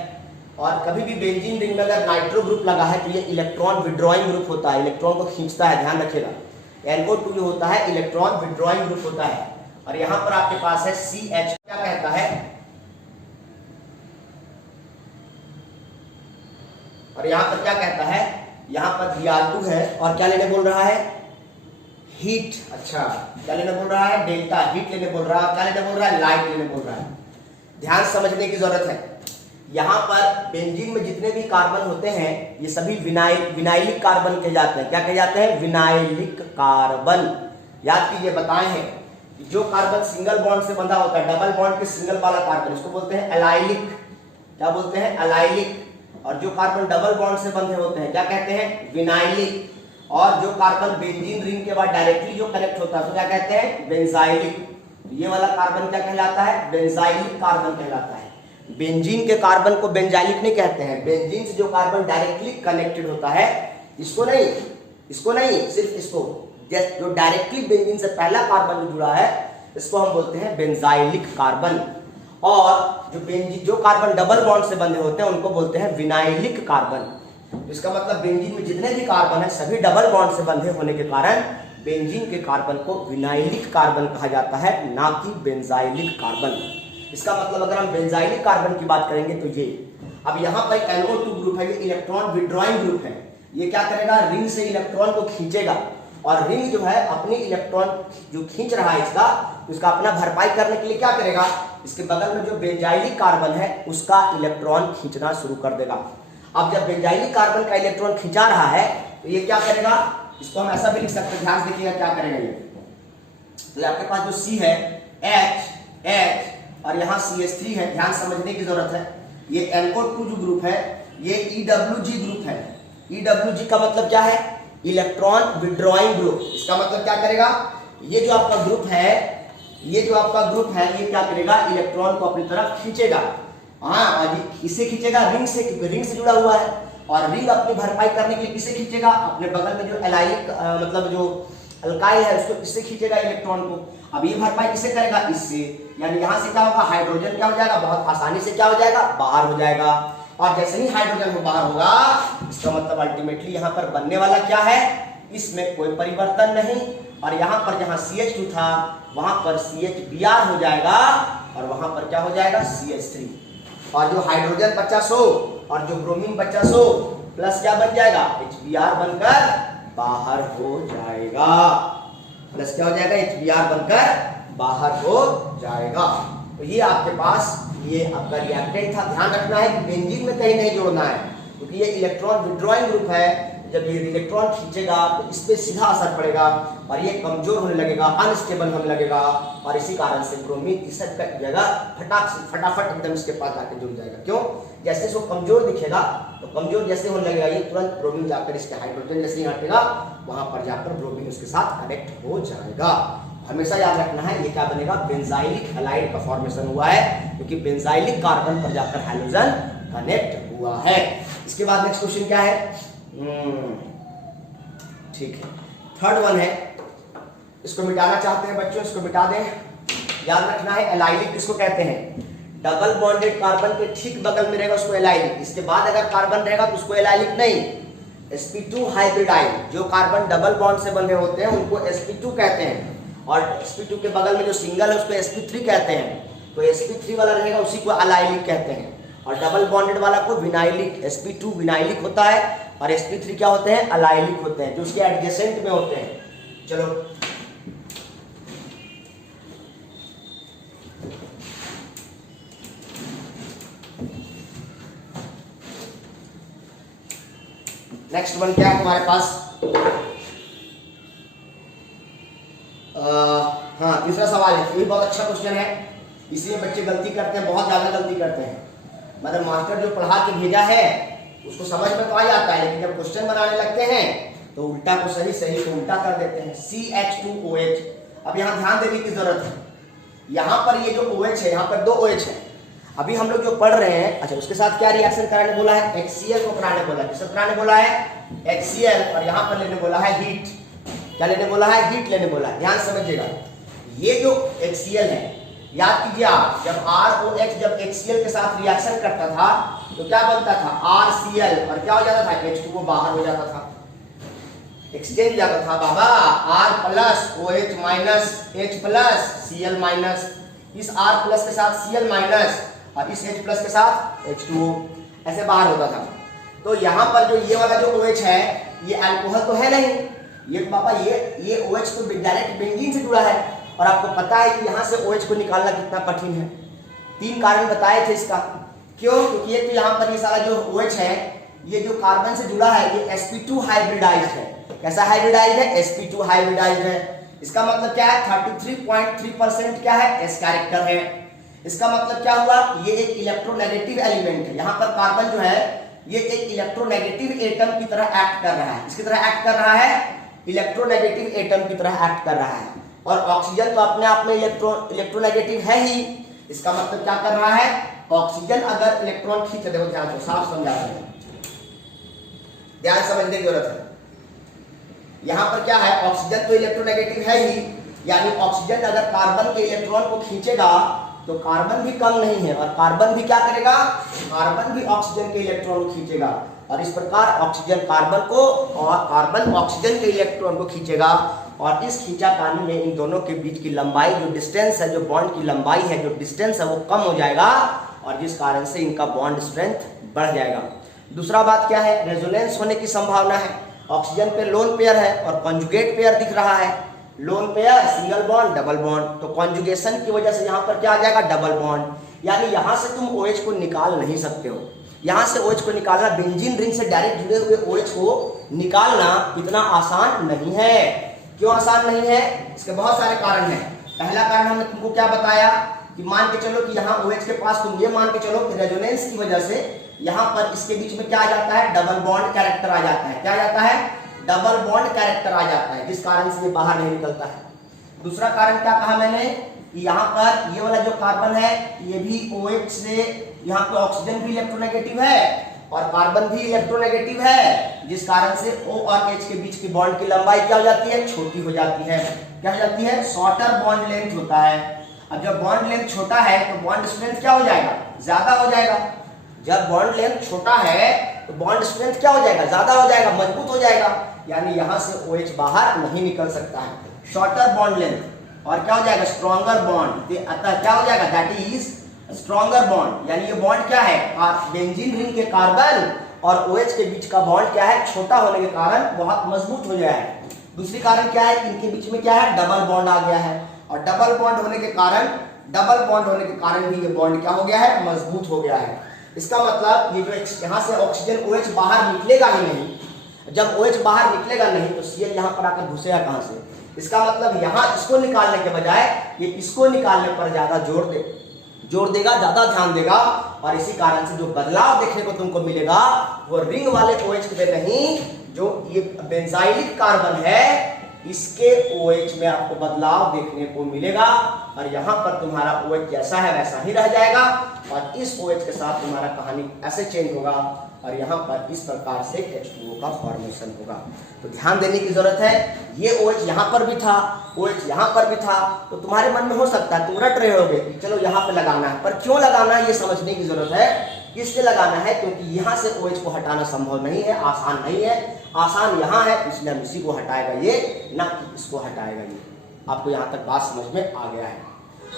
और कभी भी बेंजीन रिंग में अगर नाइट्रो ग्रुप लगा है तो ये इलेक्ट्रॉन विड्रॉइंग ग्रुप होता है, इलेक्ट्रॉन को खींचता है, ध्यान रखिएगा। NO2 जो होता है इलेक्ट्रॉन विड्रॉइंग ग्रुप होता है और यहाँ पर आपके पास है CH, क्या कहता है, और यहाँ पर क्या कहता है, यहाँ पर Br2 है और क्या लेने बोल रहा है, हीट। अच्छा, क्या लेने बोल रहा है, डेल्टा हीट लेने बोल रहा है, क्या लेने बोल रहा है, लाइट लेने बोल रहा है। ध्यान समझने की जरूरत है। यहाँ पर बेंजीन में जितने भी कार्बन होते हैं ये सभी विनाइलिक कार्बन कहे जाते हैं। क्या कहे जाते हैं, विनाइलिक कार्बन। याद कीजिए, बताए हैं जो कार्बन सिंगल बॉन्ड से बंधा होता है, डबल बॉन्ड के सिंगल वाला कार्बन, इसको बोलते हैं एलाइलिक। क्या बोलते हैं, एलाइलिक। और जो कार्बन डबल बॉन्ड से बंधे होते हैं क्या कहते हैं, विनाइलिक। और जो कार्बन बेंजीन रिंग के बाद डायरेक्टली जो कनेक्ट होता है तो क्या कहते हैं, बेंजाइलिक। ये वाला कार्बन क्या कहलाता है, बेंजाइलिक कार्बन कहलाता है। बेंजीन के कार्बन को बेंजाइलिक नहीं कहते हैं, बेंजीन से जो कार्बन डायरेक्टली कनेक्टेड होता है इसको नहीं, सिर्फ इसको, जो डायरेक्टली बेंजीन से पहला कार्बन जो जुड़ा है इसको हम बोलते हैं बेंजाइलिक कार्बन। और जो कार्बन डबल बॉन्ड से बंधे होते हैं उनको बोलते हैं विनाइलिक कार्बन। इसका मतलब बेंजीन में जितने भी कार्बन है सभी डबल बॉन्ड से बंधे होने के कारण बेंजीन के कार्बन को विनाइलिक कार्बन कहा जाता है, ना कि बेंजाइलिक कार्बन। इसका मतलब अगर हम बेंजाइलिक कार्बन की बात करेंगे तो ये, अब यहाँ पर NO2 ग्रुप है, ये इलेक्ट्रॉन विड्रॉइंग ग्रुप है। ये क्या करेगा, रिंग से इलेक्ट्रॉन को खींचेगा और रिंग जो है अपनी इलेक्ट्रॉन जो खींच रहा है इसका अपना भरपाई करने के लिए क्या करेगा, इसके बगल में जो बेंजाइलिक कार्बन है उसका इलेक्ट्रॉन खींचना शुरू कर देगा। अब जब बेंजाइलिक कार्बन का इलेक्ट्रॉन खींचा रहा है तो ये क्या करेगा, इसको हम ऐसा भी लिख सकते हैं, ध्यान से देखिएगा क्या करेगा ये। तो आपके पास जो C है H और यहाँ CH3 है, ध्यान समझने की जरूरत है। ये NO2 जो ग्रुप है ये EWG ग्रुप है। EWG का मतलब क्या है, इलेक्ट्रॉन विड्रॉइंग ग्रुप। इसका मतलब क्या करेगा, ये जो आपका ग्रुप है ये क्या करेगा, इलेक्ट्रॉन को अपनी तरफ खींचेगा। हाँ, इसे खींचेगा रिंग से, क्योंकि रिंग से जुड़ा हुआ है और रिंग अपनी भरपाई करने के लिए किसे खींचेगा, अपने बगल में जो एलाइलिक मतलब जो अल्काइल है उसको इससे खींचेगा इलेक्ट्रॉन को। अब ये भरपाई किसे करेगा, इससे, यानी यहाँ से क्या होगा, हाइड्रोजन क्या हो जाएगा, बहुत आसानी से क्या हो जाएगा, बाहर हो जाएगा। और जैसे ही हाइड्रोजन बाहर होगा इसका मतलब अल्टीमेटली यहाँ पर बनने वाला क्या है, इसमें कोई परिवर्तन नहीं। और यहाँ पर जहाँ CH2 था वहां पर CHBr हो जाएगा और वहां पर क्या हो जाएगा, CH3। और जो हाइड्रोजन बचा 100 और जो ब्रोमीन बचा 100, प्लस क्या बन जाएगा, HBr बनकर बाहर हो जाएगा। प्लस क्या हो जाएगा, HBr बनकर बाहर हो जाएगा। तो ये आपके पास ये आपका रिएक्टेंट था। ध्यान रखना है कि बेंजीन में कहीं नहीं जोड़ना है, क्योंकि ये इलेक्ट्रॉन विड्रॉइंग ग्रुप है। जब ये इलेक्ट्रॉन खींचेगा तो इस पे सीधा असर पड़ेगा और ये कमजोर होने लगेगा, अनस्टेबल होने लगेगा, और इसी कारण से ब्रोमीन इस जगह फटाफट एकदम इसके पास जाकर जुड़ जाएगा। क्यों, जैसे इसको कमजोर दिखेगा तो कमजोर जैसे होने लगेगा ये तुरंत ब्रोमीन जाकर इसके हाइड्रोजन जैसे ही हटेगा वहां पर जाकर ब्रोमीन उसके साथ कनेक्ट हो जाएगा। हमेशा याद रखना है ये क्या बनेगा, बेंजाइलिक हैलाइड का फॉर्मेशन हुआ है, क्योंकि बेंजाइलिक कार्बन पर जाकर हाइड्रोजन कनेक्ट हुआ है। इसके बाद नेक्स्ट क्वेश्चन क्या है, ठीक है, थर्ड वन है, इसको मिटाना चाहते हैं बच्चों, इसको मिटा दें। याद रखना है एलाइलिक किसको कहते हैं, डबल बॉन्डेड कार्बन के ठीक बगल में रहेगा उसको एलाइलिक, इसके बाद अगर कार्बन रहेगा तो उसको एलाइलिक नहीं, sp2 हाइब्रिडाइल। जो कार्बन डबल बॉन्ड से बने होते हैं उनको sp2 कहते हैं, और sp2 के बगल में जो सिंगल है उसको sp3 कहते हैं। तो sp3 वाला रहेगा उसी को अलाइलिक कहते हैं, और डबल बॉन्डेड वाला को विनाइलिक, sp2 विनाइलिक होता है और sp3 क्या होते हैं, अलाइलिक होते हैं, जो उसके एडजेसेंट में होते हैं। चलो नेक्स्ट वन क्या है हमारे पास, हाँ तीसरा सवाल है। ये बहुत अच्छा क्वेश्चन है, इसलिए बच्चे गलती करते हैं, बहुत ज्यादा गलती करते हैं। मतलब मास्टर जो पढ़ा के भेजा है उसको समझ में तो आ जाता है, लेकिन जब क्वेश्चन बनाने लगते हैं तो उल्टा को सही, सही को उल्टा कर देते हैं। CH2OH। अब यहाँ ध्यान देने की जरूरत है, यहाँ पर ये जो OH है, यहाँ पर दो OH है। अभी हम लोग जो पढ़ रहे हैं, अच्छा उसके साथ क्या रिएक्शन कराने बोला है, HCl को कराने बोला है। किसको कराने बोला है, HCl, और यहाँ पर लेने बोला है हीट। क्या लेने बोला है, हीट लेने बोला है। ध्यान समझिएगा, ये जो HCl है, याद कीजिए आप, जब ROH जब HCl के साथ रिएक्शन करता था तो क्या बनता था, RCl, और क्या हो जाता था, H2O बाहर हो जाता था, एक्सचेंज जाता था बाबा, R plus OH minus H plus Cl minus, इस R प्लस के साथ Cl माइनस और इस H प्लस के साथ H2O, ऐसे बाहर होता था। तो यहाँ पर जो ये वाला जो OH है ये अल्कोहल तो है नहीं, ये पापा ये OH तो डायरेक्ट बेंजीन से जुड़ा है, और आपको पता है कि यहाँ से OH को निकालना कितना कठिन है। तीन कारण बताए थे इसका, क्यों, क्योंकि ये तो यहाँ पर ये सारा जो OH है ये जो कार्बन से जुड़ा है ये sp2 हाइब्रिडाइज्ड है। कैसा हाइब्रिडाइज्ड है, sp2 हाइब्रिडाइज्ड है। इसका मतलब क्या है, 33.3% क्या है, s कैरेक्टर है। इसका मतलब क्या हुआ, ये एक इलेक्ट्रोनेगेटिव एलिमेंट है। यहाँ पर कार्बन जो है ये एक इलेक्ट्रोनेगेटिव एटम की तरह एक्ट कर रहा है। इसकी तरह एक्ट कर रहा है, इलेक्ट्रोनेगेटिव एटम की तरह एक्ट कर रहा है। और ऑक्सीजन तो अपने आप में इलेक्ट्रोनेगेटिव है ही। इसका मतलब क्या कर रहा है, ऑक्सीजन अगर इलेक्ट्रॉन खींच, देखो ध्यान से साफ समझा रहे हैं, ध्यान समझने की जरूरत है। यहाँ पर क्या है, ऑक्सीजन तो इलेक्ट्रोनेगेटिव है ही, यानी ऑक्सीजन अगर कार्बन के इलेक्ट्रॉन को खींचेगा तो कार्बन भी कम नहीं है, और कार्बन भी क्या करेगा, कार्बन भी ऑक्सीजन के इलेक्ट्रॉन को खींचेगा, और इस प्रकार ऑक्सीजन कार्बन को और कार्बन ऑक्सीजन के इलेक्ट्रॉन को खींचेगा। और इस खींचातानी में इन दोनों के बीच की लंबाई, जो डिस्टेंस है, जो बॉन्ड की लंबाई है, जो डिस्टेंस है वो कम हो जाएगा, और जिस कारण से इनका बॉन्ड स्ट्रेंथ बढ़ जाएगा। दूसरा बात क्या है, रेजोनेंस होने की संभावना है। ऑक्सीजन पे लोन पेयर है और कॉन्जुगेट पेयर दिख रहा है। Lone pair single bond double bond, तो कॉन्जुगेशन की वजह से यहाँ पर क्या आ जाएगा, डबल बॉन्ड, यानी यहाँ से तुम OH को निकाल नहीं सकते हो। यहाँ से OH को निकालना, बेंजीन रिंग से डायरेक्ट जुड़े हुए OH को निकालना इतना आसान नहीं है। क्यों आसान नहीं है, इसके बहुत सारे कारण हैं। पहला कारण हमने तुमको क्या बताया कि मान के चलो कि यहाँ OH के पास तुम ये मान के चलो कि रेजोनेंस की वजह से यहाँ पर इसके बीच में क्या आ जाता है, डबल बॉन्ड कैरेक्टर आ जाता है। क्या आ जाता है, डबल बॉन्ड कैरेक्टर आ जाता है, जिस कारण से ये बाहर नहीं निकलता है। दूसरा कारण क्या कहा मैंने कि यहाँ पर ये वाला जो कार्बन है ये भी OH से, यहाँ पे ऑक्सीजन भी इलेक्ट्रोनेगेटिव है और कार्बन भी इलेक्ट्रोनेगेटिव है, जिस कारण से O और H के बीच की बॉन्ड की लंबाई क्या हो जाती है, छोटी हो जाती है। क्या हो जाती है, शॉर्टर बॉन्ड लेंथ होता है। अब जब बॉन्ड लेंथ छोटा है तो बॉन्ड स्ट्रेंथ क्या हो जाएगा, ज्यादा हो जाएगा। जब बॉन्ड लेंथ छोटा है तो बॉन्ड स्ट्रेंथ क्या हो जाएगा, ज्यादा हो जाएगा, मजबूत हो जाएगा, यानी यहां से OH बाहर नहीं निकल सकता है। शॉर्टर बॉन्ड लेंथ और क्या हो जाएगा, स्ट्रॉन्गर बॉन्ड, अतः क्या हो जाएगा, दैट इज स्ट्रॉन्गर बॉन्ड। यानी ये बॉन्ड क्या है, बेंजीन रिंग के कार्बन और OH के बीच का बॉन्ड क्या है, छोटा होने के कारण बहुत मजबूत हो गया है। दूसरी कारण क्या है, इनके बीच में क्या है, डबल बॉन्ड आ गया है, और डबल बॉन्ड होने के कारण भी ये बॉन्ड क्या हो गया है, मजबूत हो गया है। इसका मतलब ये जो यहाँ से ऑक्सीजन OH बाहर निकलेगा ही नहीं। जब OH बाहर निकलेगा नहीं तो Cl यहाँ पर आकर घुसेगा कहाँ से? इसका मतलब यहाँ इसको निकालने के बजाय ये इसको निकालने पर ज्यादा जोर देगा, ज्यादा ध्यान देगा, और इसी कारण से जो बदलाव देखने को तुमको मिलेगा वो रिंग वाले OH में नहीं, जो ये बेंजाइलिक कार्बन है इसके OH में आपको बदलाव देखने को मिलेगा, और यहाँ पर तुम्हारा OH जैसा है वैसा ही रह जाएगा, और इस OH के साथ तुम्हारा कहानी ऐसे चेंज होगा, और यहाँ पर इस प्रकार से H2O का फॉर्मेशन होगा। तो ध्यान देने की जरूरत है। ये OH यहाँ पर भी था, OH यहाँ पर भी था, तो तुम्हारे मन में हो सकता है तुम रट रहे होगे कि चलो यहाँ पे लगाना है, पर क्यों लगाना है ये समझने की जरूरत है। किससे लगाना है? क्योंकि यहाँ से OH को हटाना संभव नहीं है, आसान नहीं है। आसान यहाँ है, इसलिए हम इसी को हटाएगा ये, ना कि इसको हटाएगा ये। आपको यहाँ तक बात समझ में आ गया है।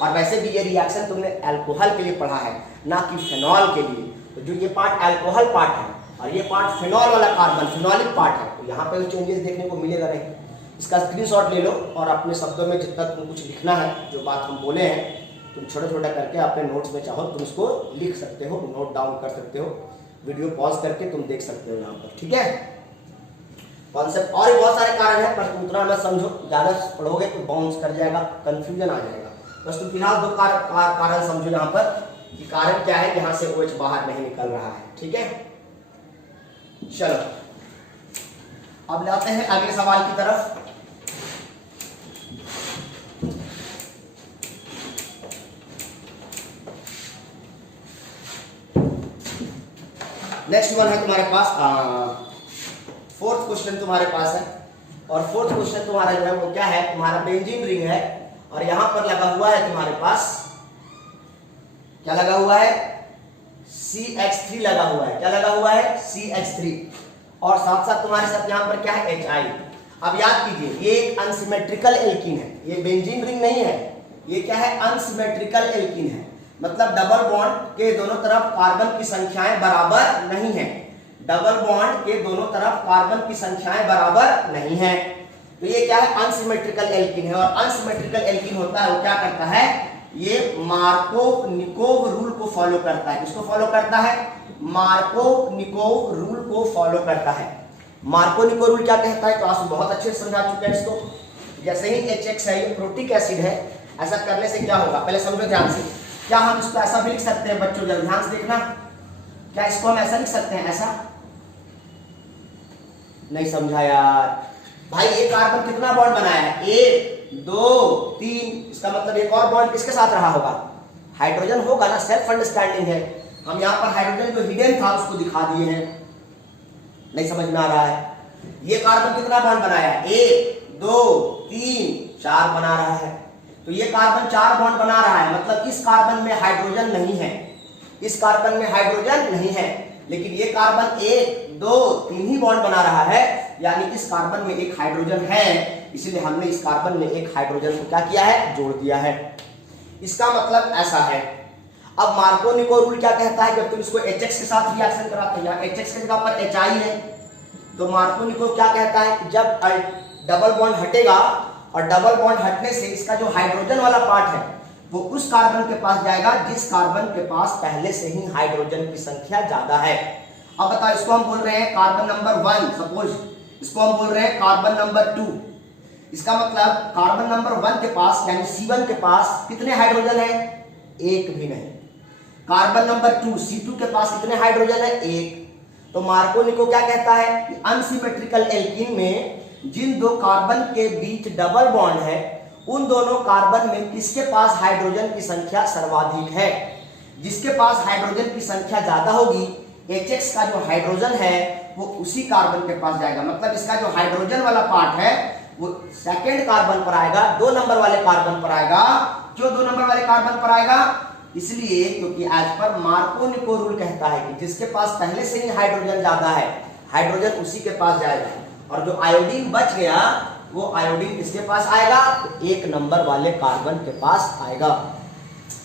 और वैसे भी ये रिएक्शन तुमने अल्कोहल के लिए पढ़ा है, ना कि फेनॉल के लिए। तो जो ये पार्ट अल्कोहल पार्ट है और ये पार्ट फेनॉल वाला कार्बन फेनॉलिक पार्ट है, तो यहाँ पे चेंजेस देखने को मिलेगा नहीं। इसका स्क्रीनशॉट ले लो और अपने शब्दों में जितना तुम कुछ लिखना है, जो बात हम बोले हैं, तुम छोटा छोटा करके अपने नोट्स में चाहो तुम इसको लिख सकते हो, नोट डाउन कर सकते हो, वीडियो पॉज करके तुम देख सकते हो यहाँ पर, ठीक है। कॉन्सेप्ट और भी बहुत सारे कारण है, पर तुम उतना मत समझो, ज्यादा पढ़ोगे तो बाउंस कर जाएगा, कंफ्यूजन आ जाएगा। बस तुम फिलहाल दो कारण समझो यहाँ पर कि कारण क्या है, यहाँ से OH बाहर नहीं निकल रहा है, ठीक है। चलो अब लाते हैं अगले सवाल की तरफ। नेक्स्ट वन है तुम्हारे पास, फोर्थ क्वेश्चन तुम्हारे पास है, और फोर्थ क्वेश्चन तुम्हारा जो है वो क्या है, तुम्हारा बेंजीन रिंग है, और यहां पर लगा हुआ है तुम्हारे पास, क्या लगा हुआ है, CH3 लगा हुआ है। क्या लगा हुआ है? CH3, और साथ साथ तुम्हारे साथ यहां पर क्या है, HI। अब याद कीजिए ये एक अनसिमेट्रिकल एल्कीन है, ये बेंजीन रिंग नहीं है, ये क्या है, अनसिमेट्रिकल एल्कीन है। मतलब डबल बॉन्ड के दोनों तरफ कार्बन की संख्याएं बराबर नहीं है, डबल बॉन्ड के दोनों तरफ कार्बन की संख्याएं बराबर नहीं है। तो ये क्या है, अनसिमेट्रिकल एल्कीन है, और अनसिमेट्रिकल एल्कीन होता है वो क्या करता है, ये मार्कोव-निकोव रूल को फॉलो करता है। किसको फॉलो करता है? मार्कोव-निकोव रूल को फॉलो करता है। मार्कोव-निकोव रूल क्या कहता है, क्लास में बहुत अच्छे से समझा चुके हैं इसको। जैसे ही HX है, ये प्रोटिक एसिड है, ऐसा करने से क्या होगा, पहले समझो ध्यान से। क्या हम इसको ऐसा भी लिख सकते हैं बच्चों, जरा ध्यान से देखना, क्या इसको हम ऐसा लिख सकते हैं, ऐसा? नहीं समझा यार भाई। ये कार्बन कितना बॉन्ड बनाया है, 1 2 3, इसका मतलब एक और बॉन्ड किसके साथ रहा होगा, हाइड्रोजन होगा ना, सेल्फ अंडरस्टैंडिंग है। हम यहाँ पर हाइड्रोजन जो हिडन था उसको दिखा दिए हैं, नहीं समझ में आ रहा है। ये कार्बन कितना बॉन्ड बनाया है, 1 2 3 4 बना रहा है। तो ये कार्बन 4 बॉन्ड बना रहा है, मतलब इस कार्बन में हाइड्रोजन नहीं है, इस कार्बन में हाइड्रोजन नहीं है, लेकिन ये कार्बन 1 2 3 ही बॉन्ड बना रहा है, यानी इस कार्बन में एक हाइड्रोजन है, इसलिए हमने इस कार्बन में एक हाइड्रोजन को क्या किया है, जोड़ दिया है। इसका मतलब ऐसा है। अब मार्कोव-निकोव रूल क्या कहता है, जब तुम इसको HX के साथ रिएक्शन कराते हो, या HX की जगह पर HI है, तो मार्कोव-निकोव क्या कहता है कि जब डबल बॉन्ड हटेगा, और डबल बॉन्ड हटने से इसका जो हाइड्रोजन वाला पार्ट है वो उस कार्बन के पास जाएगा जिस कार्बन के पास पहले से ही हाइड्रोजन की संख्या ज्यादा है। अब बताओ, इसको हम बोल रहे हैं कार्बन नंबर 1, सपोज इसको हम बोल रहे हैं कार्बन नंबर 2। इसका मतलब कार्बन नंबर 1 के पास यानी C1 के पास कितने हाइड्रोजन है, एक भी नहीं। कार्बन नंबर 2 C2 के पास कितने हाइड्रोजन है, एक। तो मार्कोव-निकोव क्या कहता है कि अनसिमेट्रिकल एल्कीन में जिन दो कार्बन के बीच डबल बॉन्ड है, उन दोनों कार्बन में किसके पास हाइड्रोजन की संख्या सर्वाधिक है। जिसके पास हाइड्रोजन की संख्या ज्यादा होगी, HX का जो हाइड्रोजन है वो उसी कार्बन के पास जाएगा। मतलब इसका जो हाइड्रोजन वाला पार्ट है वो सेकेंड कार्बन पर आएगा, 2 नंबर वाले कार्बन पर आएगा। क्यों 2 नंबर वाले कार्बन पर आएगा? इसलिए क्योंकि एज पर मार्कोव-निकोव रूल कहता है कि जिसके पास पहले से ही हाइड्रोजन ज्यादा है, हाइड्रोजन उसी के पास जाएगा, और जो आयोडीन बच गया वो आयोडीन किसके पास आएगा, तो 1 नंबर वाले कार्बन के पास आएगा।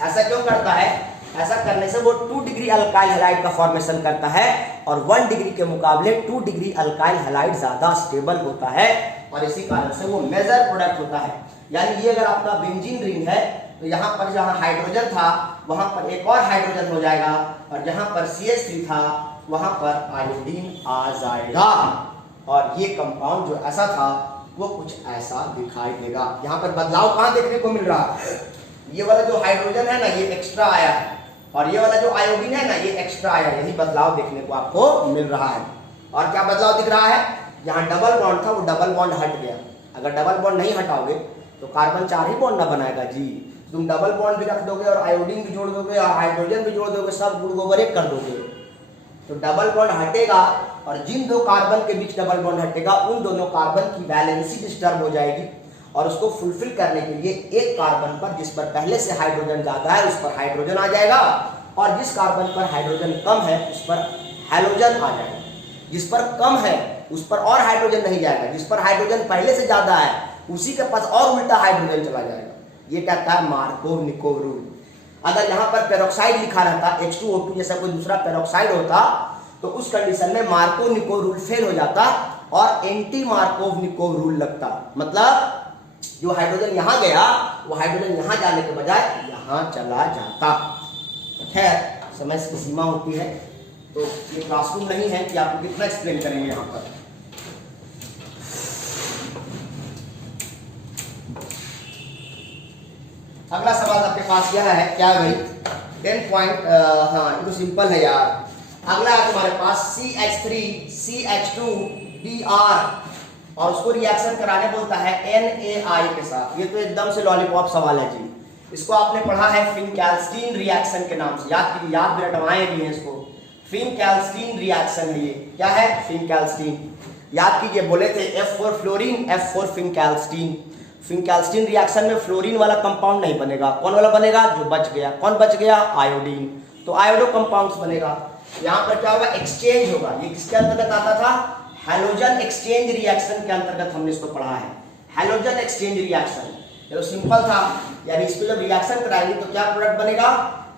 ऐसा क्यों करता है? ऐसा करने से वो 2 डिग्री अल्काइल हैलाइड का फॉर्मेशन करता है और 1 डिग्री के मुकाबले 2 डिग्री अल्काइल हैलाइड ज्यादा स्टेबल होता है और इसी कारण से वो मेजर प्रोडक्ट होता है। यानी ये अगर आपका बेंजीन रिंग है तो यहाँ पर जहाँ हाइड्रोजन था वहां पर एक और हाइड्रोजन हो जाएगा और जहां पर CH3 था वहां पर आयोडीन आ जाएगा और ये कंपाउंड जो ऐसा था वो कुछ ऐसा दिखाई देगा। यहाँ पर बदलाव कहाँ देखने को मिल रहा है, ये वाला जो हाइड्रोजन है ना ये एक्स्ट्रा आया है और ये वाला जो आयोडीन है ना ये एक्स्ट्रा आया, यही बदलाव देखने को आपको मिल रहा है। और क्या बदलाव दिख रहा है, यहाँ डबल बॉन्ड था वो डबल बॉन्ड हट गया। अगर डबल बॉन्ड नहीं हटाओगे तो कार्बन 4 ही बॉन्ड ना बनाएगा जी, तुम डबल बॉन्ड भी रख दोगे और आयोडीन भी जोड़ दोगे और हाइड्रोजन भी जोड़ दोगे, सब गुण को एक कर दोगे तो डबल बॉन्ड हटेगा और जिन दो कार्बन के बीच डबल बॉन्ड हटेगा उन दोनों कार्बन की वैलेंसी डिस्टर्ब हो जाएगी और उसको फुलफिल करने के लिए एक कार्बन पर जिस पर पहले से हाइड्रोजन ज्यादा है उस पर हाइड्रोजन आ जाएगा और जिस कार्बन पर हाइड्रोजन कम है उस पर हैलोजन आ जाएगा। जिस पर कम है उस पर और हाइड्रोजन नहीं जाएगा, जिस पर हाइड्रोजन पहले से ज्यादा है उसी के पास और उल्टा हाइड्रोजन चला जाएगा। ये कहता है मार्कोव-निकोव रूल। अगर यहाँ पर पेरोक्साइड लिखा रहता H2O2 जैसा कोई दूसरा पेरोक्साइड होता तो उस कंडीशन में मार्कोव-निकोव रूल फेल हो जाता और एंटी मार्कोव-निकोव रूल लगता। मतलब जो हाइड्रोजन यहाँ गया वो हाइड्रोजन यहाँ जाने के बजाय यहाँ चला जाता। खैर समय की सीमा होती है तो ये क्लासरूम नहीं है कि आपको कितना एक्सप्लेन करेंगे। यहाँ पर अगला सवाल आपके पास क्या है, क्या भाई 10 पॉइंट, हाँ ये तो सिंपल है यार। अगला है तुम्हारे पास CH3 CH2 Br और उसको रिएक्शन कराने बोलता है NaI के साथ। ये तो एकदम से लॉलीपॉप सवाल है जी, इसको आपने पढ़ा है फिनकैल्स्टीन रिएक्शन के नाम से, याद कीजिए, याद भी रटवाए भी हैं इसको। फिनकैल्स्टीन रिएक्शन है ये, क्या है फिनकैल्स्टीन, याद कीजिए, बोले थे F4 फ्लोरीन F4 फिनकैल्स्टीन। फिनकैल्स्टीन रिएक्शन में फ्लोरीन वाला कंपाउंड नहीं बनेगा, कौन वाला बनेगा, जो बच गया, कौन बच गया, आयोडीन, तो आयोडो कंपाउंड्स बनेगा। यहाँ पर क्या होगा, एक्सचेंज होगा। ये किसके अंतर्गत आता था, हैलोजन एक्सचेंज रिएक्शन के अंतर्गत हमने इसको पढ़ा है, हैलोजन एक्सचेंज रिएक्शन। चलो सिंपल था, यानी इसको जब रिएक्शन कराएंगे तो क्या प्रोडक्ट बनेगा,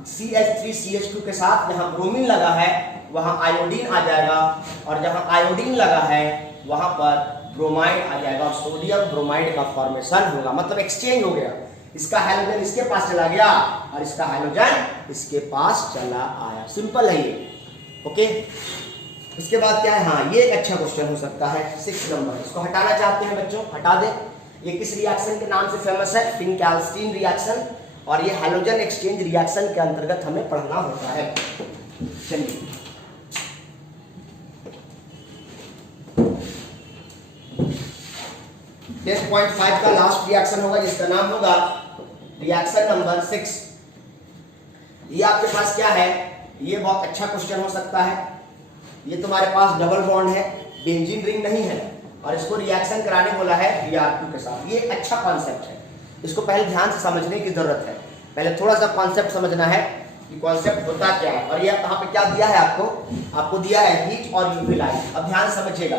CH3CH2 के साथ जहां ब्रोमीन लगा है वहां आयोडीन आ जाएगा और जहां आयोडीन लगा है वहां पर ब्रोमाइड आ जाएगा और सोडियम ब्रोमाइड का फॉर्मेशन होगा। मतलब एक्सचेंज हो गया, इसका हैलोजन इसके पास चला गया और इसका हैलोजन इसके पास चला आया। सिंपल है ये, ओके। इसके बाद क्या है, हाँ ये एक अच्छा क्वेश्चन हो सकता है 6 नंबर, इसको हटाना चाहते हैं बच्चों, हटा दे। ये किस रिएक्शन के नाम से फेमस है, फिनकैल्स्टीन रिएक्शन, और ये हैलोजन एक्सचेंज रिएक्शन के अंतर्गत हमें पढ़ना होता है। चलिए 10.5 का लास्ट रिएक्शन होगा जिसका नाम होगा रिएक्शन नंबर 6। ये आपके पास क्या है, ये बहुत अच्छा क्वेश्चन हो सकता है। ये तुम्हारे पास डबल बॉन्ड है, बेंजीन रिंग नहीं है और इसको रिएक्शन कराने बोला है Br2 के साथ। ये अच्छा कॉन्सेप्ट है, इसको पहले ध्यान से समझने की जरूरत है। पहले थोड़ा सा कॉन्सेप्ट समझना है कि कॉन्सेप्ट होता क्या है। और ये यहाँ पे क्या दिया है आपको दिया है हीट और यूवी लाइट। अब ध्यान समझिएगा,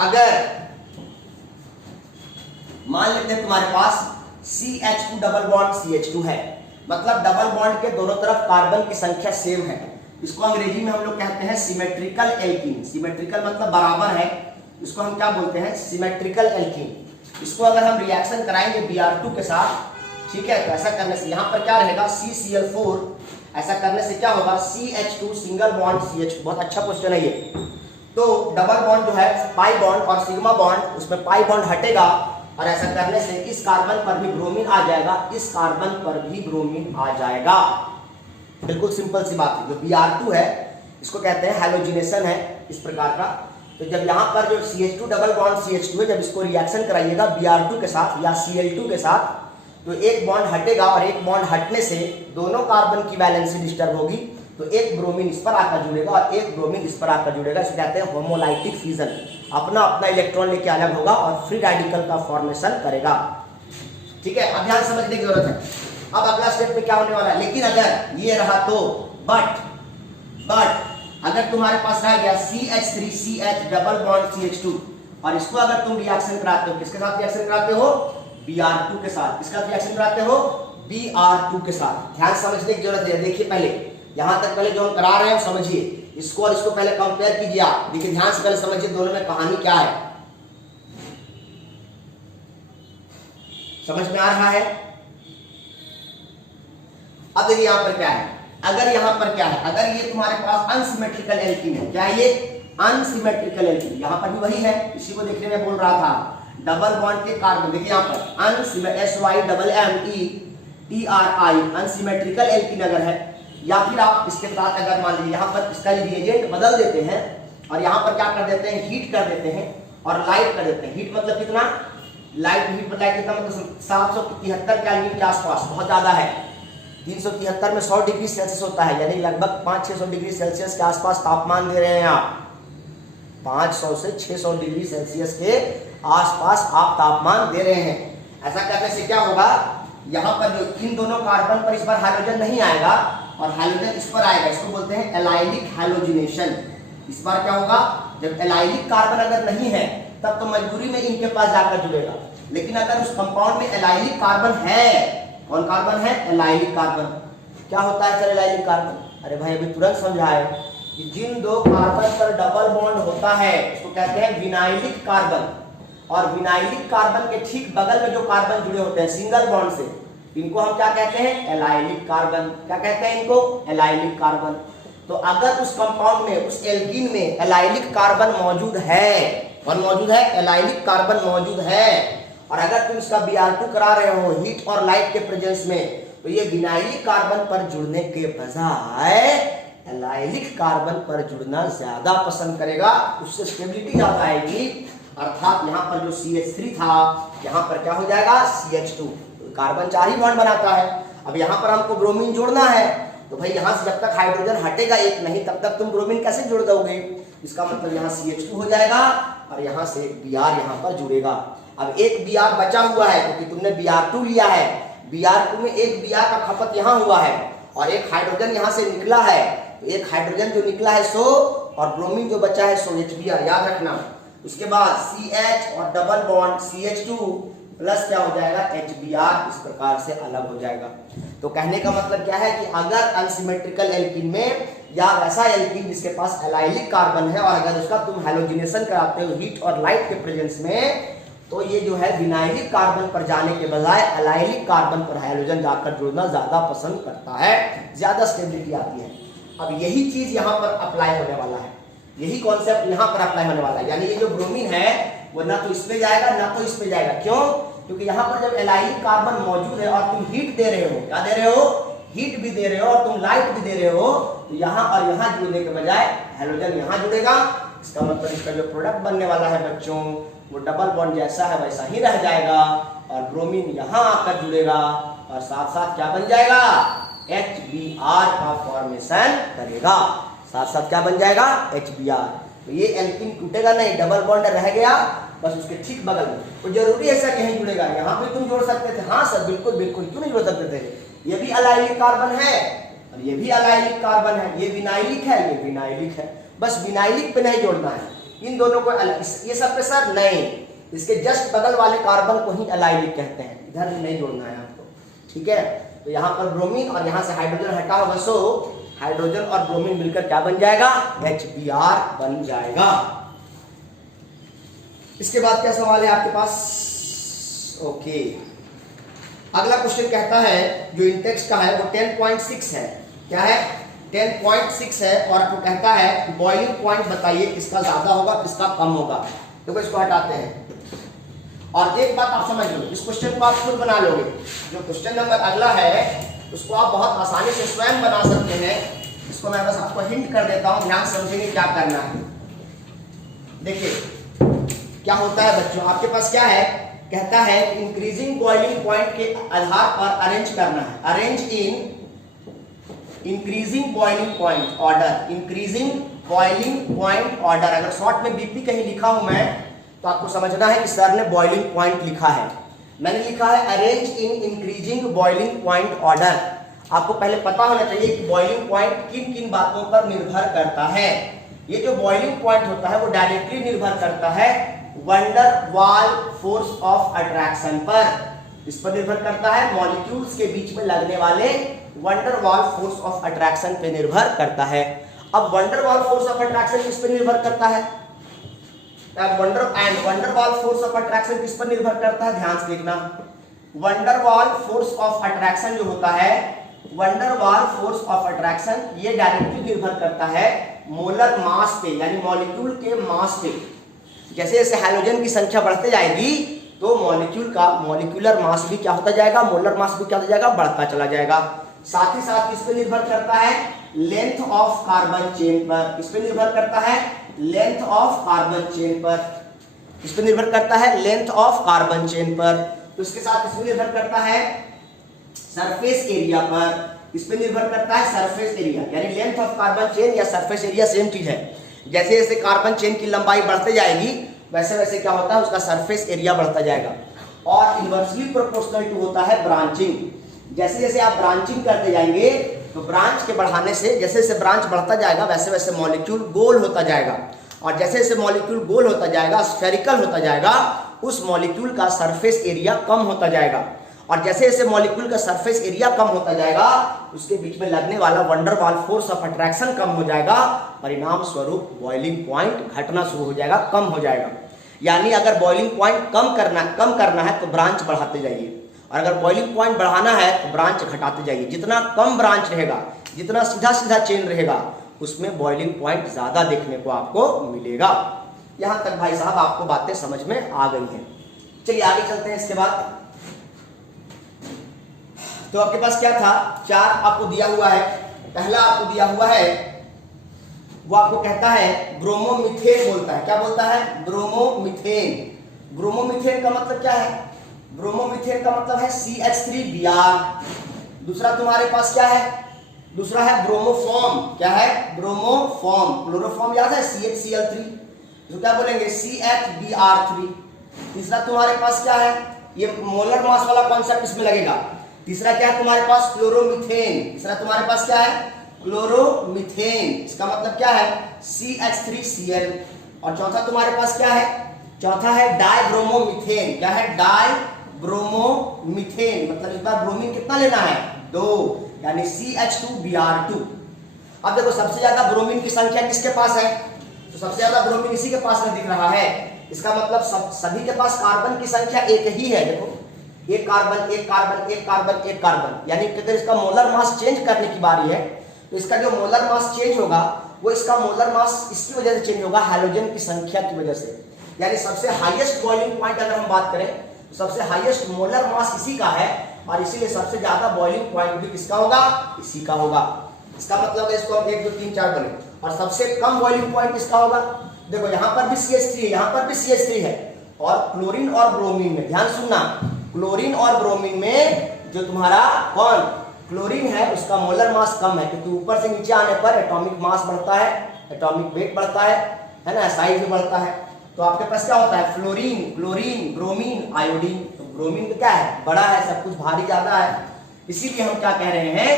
अगर मान लेते हैं तुम्हारे पास CH2 डबल बॉन्ड CH2 है, मतलब डबल बॉन्ड के दोनों तरफ कार्बन की संख्या सेम है, इसको अंग्रेजी में हम लोग कहते हैं सिमेट्रिकल एल्कीन। सिमेट्रिकल मतलब बराबर है, इसको हम क्या बोलते हैं, सिमेट्रिकल एल्कीन। इसको अगर हम रिएक्शन कराएंगे Br2 के साथ, ठीक है, तो ऐसा करने से यहाँ पर क्या रहेगा CCl4, ऐसा करने से क्या होगा CH2 सिंगल बॉन्ड CH2। बहुत अच्छा क्वेश्चन है ये। तो डबल बॉन्ड जो है पाई बॉन्ड और सिग्मा बॉन्ड, उसमें पाई बॉन्ड हटेगा और ऐसा करने से इस कार्बन पर भी ब्रोमीन आ जाएगा, इस कार्बन पर भी ब्रोमीन आ जाएगा। बिल्कुल सिंपल सी बात है। जो Br2 है इसको कहते हैं हैलोजिनेशन है इस प्रकार का। तो जब यहाँ पर जो CH2 डबल बॉन्ड CH2 है, जब इसको रिएक्शन कराइएगा Br2 के साथ या Cl2 के साथ, तो एक बॉन्ड हटेगा और एक बॉन्ड हटने से दोनों कार्बन की वैलेंसी डिस्टर्ब होगी, तो एक ब्रोमीन इस पर आकर जुड़ेगा और एक ब्रोमीन इस पर आकर जुड़ेगा। इसको कहते हैं होमोलाइटिक फ्यूजन। अपना अपना इलेक्ट्रॉन लेके अलग होगा और फ्री रेडिकल का फॉर्मेशन करेगा। ठीक है, अब ध्यान समझने की जरूरत है। अब अगला स्टेप में क्या होने वाला है, लेकिन अगर ये रहा तो बट अगर तुम्हारे पास रह गया CH3CH डबल बॉन्ड CH2 और इसको अगर तुम रिएक्शन कराते हो, किसके साथ रिएक्शन कराते हो, Br2 के साथ। इसका रिएक्शन कराते हो Br2 के साथ। ध्यान समझने की जरूरत है। देखिए पहले यहां तक पहले जो हम करा रहे हैं समझिए, इसको और इसको पहले कंपेयर कीजिए आप। देखिए ध्यान से पहले समझिए दोनों में कहानी क्या है, समझ में आ रहा है। अब देखिए यहां पर क्या है, अगर यहां पर क्या है, अगर ये तुम्हारे पास अनसिमेट्रिकल एल्कीन है, क्या है ये अनसिमेट्रिकल एल्कीन, यहां पर भी वही है, इसी को देखने में बोल रहा था। डबल बॉन्ड के कार्बन, देखिए यहां पर SYMMETRI अनसिमेट्रिकल एल्कीन अगर है, या फिर आप इसके साथ अगर मान लीजिए यहां पर इसका रिएजेंट बदल देते हैं और यहां पर क्या कर देते हैं, हीट कर देते हैं और लाइट कर देते हैं। हीट मतलब कितना, लाइट हीट मतलब कितना, मतलब 773 केल्विन के आसपास, बहुत ज्यादा है। 373 में 100 डिग्री सेल्सियस होता है, यानी लगभग 500-600 डिग्री सेल्सियस के आसपास तापमान दे रहे हैं आप। 500 से 600 डिग्री सेल्सियस के आसपास आप तापमान दे रहे हैं। ऐसा करने से क्या होगा, यहाँ पर जो इन दोनों कार्बन पर इस बार हाइड्रोजन नहीं आएगा और हाइड्रोजन इस पर आएगा, इसको बोलते हैं एलाइलिक हाइड्रोजनेशन। इस बार क्या होगा, जब एलाइलिक कार्बन अगर नहीं है तब तो मजबूरी में इनके पास जाकर जुड़ेगा, लेकिन अगर उस कंपाउंड में एलाइलिक कार्बन है, कौन कार्बन है, एलाइलिक कार्बन। क्या होता है सर एलाइलिक कार्बन, अरे भाई अभी तुरंत समझाए कि जिन दो कार्बन पर डबल बॉन्ड होता है उसको कहते हैं विनाइलिक कार्बन, और विनाइलिक कार्बन के ठीक बगल में जो कार्बन जुड़े होते हैं सिंगल बॉन्ड से, इनको हम क्या कहते हैं, एलाइलिक कार्बन। क्या कहते हैं इनको, एलाइलिक कार्बन। तो अगर उस कंपाउंड में, उस एल्कीन में एलाइलिक कार्बन मौजूद है, कौन मौजूद है, एलाइलिक कार्बन मौजूद है, और अगर तुम इसका Br2 करा रहे हो हीट और लाइट के प्रेजेंस में, तो ये विनाइलिक कार्बन पर जुड़ने के बजाय एलाइलिक कार्बन पर जुड़ना ज्यादा पसंद करेगा, उससे स्टेबिलिटी ज्यादा आएगी। अर्थात यहाँ पर जो CH3 था, यहाँ पर क्या हो जाएगा, CH2। कार्बन 4 ही बॉन्ड बनाता है। अब यहाँ पर हमको ब्रोमीन जोड़ना है, तो भाई यहाँ से जब तक हाइड्रोजन हटेगा एक नहीं, तब तक तुम ब्रोमीन कैसे जोड़ दोगे। इसका मतलब यहाँ CH2 हो जाएगा और यहाँ से Br यहाँ पर जुड़ेगा। अब एक Br बचा हुआ है क्योंकि तुमने Br2 लिया है, Br2 में एक Br का खपत यहाँ हुआ है और एक हाइड्रोजन यहाँ से निकला है, तो एक हाइड्रोजन जो निकला है 100 और ब्रोमीन जो बचा है 100 HBr, याद रखना। उसके बाद CH और डबल बॉन्ड CH2 प्लस क्या हो जाएगा, HBr, इस प्रकार से अलग हो जाएगा। तो कहने का मतलब क्या है कि अगर अनसिमेट्रिकल एल्कीन में या वैसा एल्कीन जिसके पास एलाइलिक कार्बन है और अगर उसका तुम हैलोजिनेशन कराते हो हीट और लाइट के प्रेजेंस में, तो ये जो है विनाइलिक कार्बन पर जाने के बजाय एलाइलिक कार्बन पर हाइड्रोजन जाकर जुड़ना ज्यादा पसंद करता है, ज्यादा स्टेबिलिटी आती है। अब यही चीज यहाँ पर अप्लाई होने वाला है, यही कॉन्सेप्ट यहाँ पर अप्लाई होने वाला है। यानी ये जो ब्रोमीन है वो ना तो इस पे जाएगा ना तो इस पे जाएगा। क्यों, क्योंकि यहाँ पर जब एलाइलिक कार्बन मौजूद है और तुम हीट दे रहे हो, क्या दे रहे हो, हीट भी दे रहे हो और तुम लाइट भी दे रहे हो, तो यहाँ और यहाँ जुड़ने के बजाय हाइड्रोजन यहाँ जुड़ेगा। इसका मतलब इसका जो प्रोडक्ट बनने वाला है बच्चों, वो डबल बॉन्ड जैसा है वैसा ही रह जाएगा और ब्रोमीन यहाँ आकर जुड़ेगा और साथ साथ क्या बन जाएगा, HBr का फॉर्मेशन करेगा। साथ साथ क्या बन जाएगा, HBr। तो ये एल्कीन टूटेगा नहीं, डबल बॉन्ड रह गया बस उसके ठीक बगल में। तो जरूरी ऐसा कहीं जुड़ेगा, यहाँ पे तुम जोड़ सकते थे, हाँ सर बिल्कुल बिल्कुल, क्यों नहीं जोड़ सकते थे। ये भी एलाइलिक कार्बन है और ये भी एलाइलिक कार्बन है, ये विनाइलिक है, ये विनाइलिक है, बस विनाइलिक पे नहीं जोड़ना है, इन दोनों को ये सब पे सर नहीं, इसके जस्ट बगल वाले कार्बन को ही एलाइलिक कहते हैं, इधर नहीं जोड़ना है आपको, ठीक है। तो यहाँ पर ब्रोमीन और यहाँ से हाइड्रोजन हटा होगा, सो हाइड्रोजन और ब्रोमीन मिलकर क्या बन जाएगा, HBr बन जाएगा। इसके बाद क्या सवाल है आपके पास, ओके। अगला क्वेश्चन कहता है, जो इंटेक्स का है वो 10.6 है, क्या है 10.6 है, और आपको कहता है बॉइलिंग पॉइंट बताइए, किसका ज्यादा होगा किसका कम होगा। देखो इसको हटाते हैं और एक बात आप समझ लो, इस क्वेश्चन को आप खुद बना लोगे। जो क्वेश्चन नंबर अगला है उसको आप बहुत आसानी से स्वयं बना सकते हैं। इसको मैं बस आपको हिंट कर देता हूं, ध्यान समझेंगे क्या करना है। देखिए क्या होता है बच्चों, आपके पास क्या है, कहता है इंक्रीजिंग बॉइलिंग पॉइंट के आधार पर अरेंज करना है, arrange in increasing boiling point order, increasing boiling point order. अगर शॉर्ट में बीपी कहीं लिखा हूं मैं, तो आपको समझना है कि सर ने बॉइलिंग पॉइंट लिखा है, मैंने लिखा है arrange in increasing boiling point order. आपको पहले पता होना चाहिए कि बॉइलिंग पॉइंट किन किन बातों पर निर्भर करता है। ये जो बॉइलिंग पॉइंट होता है वो डायरेक्टली निर्भर करता है वंडर वाल फोर्स ऑफ अट्रैक्शन पर। इस पर निर्भर करता है, मॉलिक्यूल्स के बीच में लगने वाले wonder Waals force of attraction पे निर्भर करता है। अब wonder Waals force of attraction किस पर निर्भर करता है? Wonder Waals force of attraction किस पर निर्भर करता है? ध्यान से देखना, wonder Waals force of attraction जो होता है, wonder Waals force of attraction ये डायरेक्टली निर्भर करता है मोलर मास पे, यानी मॉलिक्यूल के मास पे। जैसे जैसे हाइड्रोजन की संख्या बढ़ते जाएगी तो मॉलिक्यूल का मॉलिक्यूलर मास भी क्या होता जाएगा, मोलर मास भी क्या होता जाएगा, बढ़ता चला जाएगा। साथ ही साथ किस पे निर्भर करता है? लेंथ ऑफ कार्बन चेन पर। किस पे निर्भर करता है? लेंथ ऑफ कार्बन चेन पर। किस पे निर्भर करता है? लेंथ ऑफ कार्बन चेन पर। तो इसके साथ किस पे निर्भर करता है? सरफेस एरिया पर। इस पे निर्भर करता है सरफेस एरिया, यानी लेंथ ऑफ कार्बन चेन या सरफेस एरिया सेम चीज है। जैसे जैसे कार्बन चेन की लंबाई बढ़ते जाएगी वैसे वैसे क्या होता है, उसका सरफेस एरिया बढ़ता जाएगा। और इनवर्सली प्रोपोर्शनल टू होता है ब्रांचिंग। जैसे जैसे आप ब्रांचिंग करते जाएंगे तो ब्रांच के बढ़ाने से, जैसे जैसे ब्रांच बढ़ता जाएगा वैसे वैसे मॉलिक्यूल गोल होता जाएगा, और जैसे जैसे मॉलिक्यूल गोल होता जाएगा, स्फेरिकल होता जाएगा, उस मॉलिक्यूल का सरफेस एरिया कम होता जाएगा। और जैसे जैसे मॉलिक्यूल का सरफेस एरिया कम होता जाएगा उसके बीच में लगने वाला van der Waals force of attraction कम हो जाएगा, परिणाम स्वरूप बॉइलिंग पॉइंट घटना शुरू हो जाएगा, कम हो जाएगा। यानी अगर बॉइलिंग पॉइंट कम करना है तो ब्रांच बढ़ाते जाइए, और अगर बॉइलिंग पॉइंट बढ़ाना है तो ब्रांच घटाते जाइए। जितना कम ब्रांच रहेगा, जितना सीधा सीधा चेन रहेगा, उसमें बॉइलिंग पॉइंट ज्यादा देखने को आपको मिलेगा। यहां तक भाई साहब आपको बातें समझ में आ गई हैं। चलिए आगे चलते हैं। इसके बाद तो आपके पास क्या था, चार आपको दिया हुआ है। पहला आपको दिया हुआ है, वो आपको कहता है ब्रोमोमीथेन बोलता है। क्या बोलता है? ब्रोमोमीथेन। ब्रोमोमीथेन का मतलब क्या है? ब्रोमोमीथेन का मतलब है CH3Br। दूसरा तुम्हारे पास क्या है? दूसरा है ब्रोमोफॉर्म। क्या है? ब्रोमोफॉर्म। क्लोरोफॉर्म याद है? CHCl3। तो क्या बोलेंगे? CHBr3। तीसरा तुम्हारे पास क्या है? ये मोलर मास वाला कॉन्सेप्ट इसमें लगेगा। तीसरा क्या है तुम्हारे पास? क्लोरोमीथेन। तीसरा तुम्हारे पास क्या है? क्लोरोमीथेन। इसका मतलब क्या है? CH3Cl। और चौथा तुम्हारे पास क्या है? चौथा है डाइब्रोमोमीथेन। क्या है? डाइब्रोमोमीथेन। मतलब इस बार ब्रोमीन कितना लेना है? 2, यानी CH2Br2। अब देखो सबसे ज्यादा ब्रोमीन की संख्या किसके पास है? तो सबसे ज्यादा ब्रोमीन इसी के पास में दिख रहा है। इसका मतलब सभी के पास कार्बन की संख्या एक ही है। देखो एक कार्बन, एक कार्बन, एक कार्बन, एक कार्बन, यानी अगर इसका मोलर मास चेंज करने की बारी है तो इसका जो मोलर मास चेंज होगा वो इसका मोलर मास इसकी वजह से चेंज होगा, हाइड्रोजन की संख्या की वजह से। यानी सबसे हाईएस्ट बॉइलिंग पॉइंट अगर हम बात करें तो सबसे हाईएस्ट मोलर मास इसी का है, और इसीलिए सबसे ज्यादा बॉइलिंग पॉइंट भी किसका होगा? इसी का होगा। इसका मतलब है इसको हम 1 2 3 4 बोले। और सबसे कम बॉइलिंग पॉइंट किसका होगा? देखो यहाँ पर भी CH3 है, यहाँ पर भी CH3 है, और क्लोरीन और ब्रोमीन में ध्यान सुनना, क्लोरीन और ब्रोमीन में जो तुम्हारा कौन क्लोरीन है उसका मोलर मास कम है, क्योंकि ऊपर से नीचे आने पर एटॉमिक मास बढ़ता है, एटॉमिक वेट बढ़ता है ना, साइज भी बढ़ता है। तो आपके पास क्या होता है? Fluorine, chlorine, bromine, iodine. तो ब्रोमीन क्या है? बड़ा है, सब कुछ भारी ज्यादा है। इसीलिए हम क्या कह रहे हैं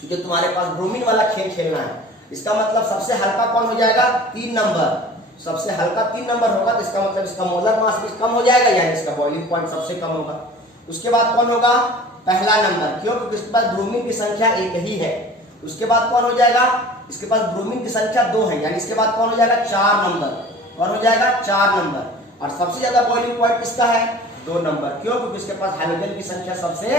कि जो तुम्हारे पास ब्रोमीन वाला खेल खेलना है, इसका मतलब सबसे हल्का कौन हो जाएगा? 3 नंबर। सबसे हल्का 3 नंबर होगा तो इसका मतलब इसका मोलर मास भी कम हो जाएगा, यानी इसका बॉइलिंग पॉइंट सबसे कम होगा। उसके बाद कौन होगा? पहला नंबर। क्यों? क्योंकि इसके पास ब्रोमीन की संख्या एक ही है। उसके बाद कौन हो जाएगा? इसके पास ब्रोमीन की संख्या 2 है, यानी इसके बाद कौन हो जाएगा? 4 नंबर। कौन हो जाएगा? 4 नंबर। और सबसे ज्यादा बॉइलिंग पॉइंट किसका है? 2 नंबर। क्यों? क्योंकि इसके पास हाइड्रोजन की संख्या सबसे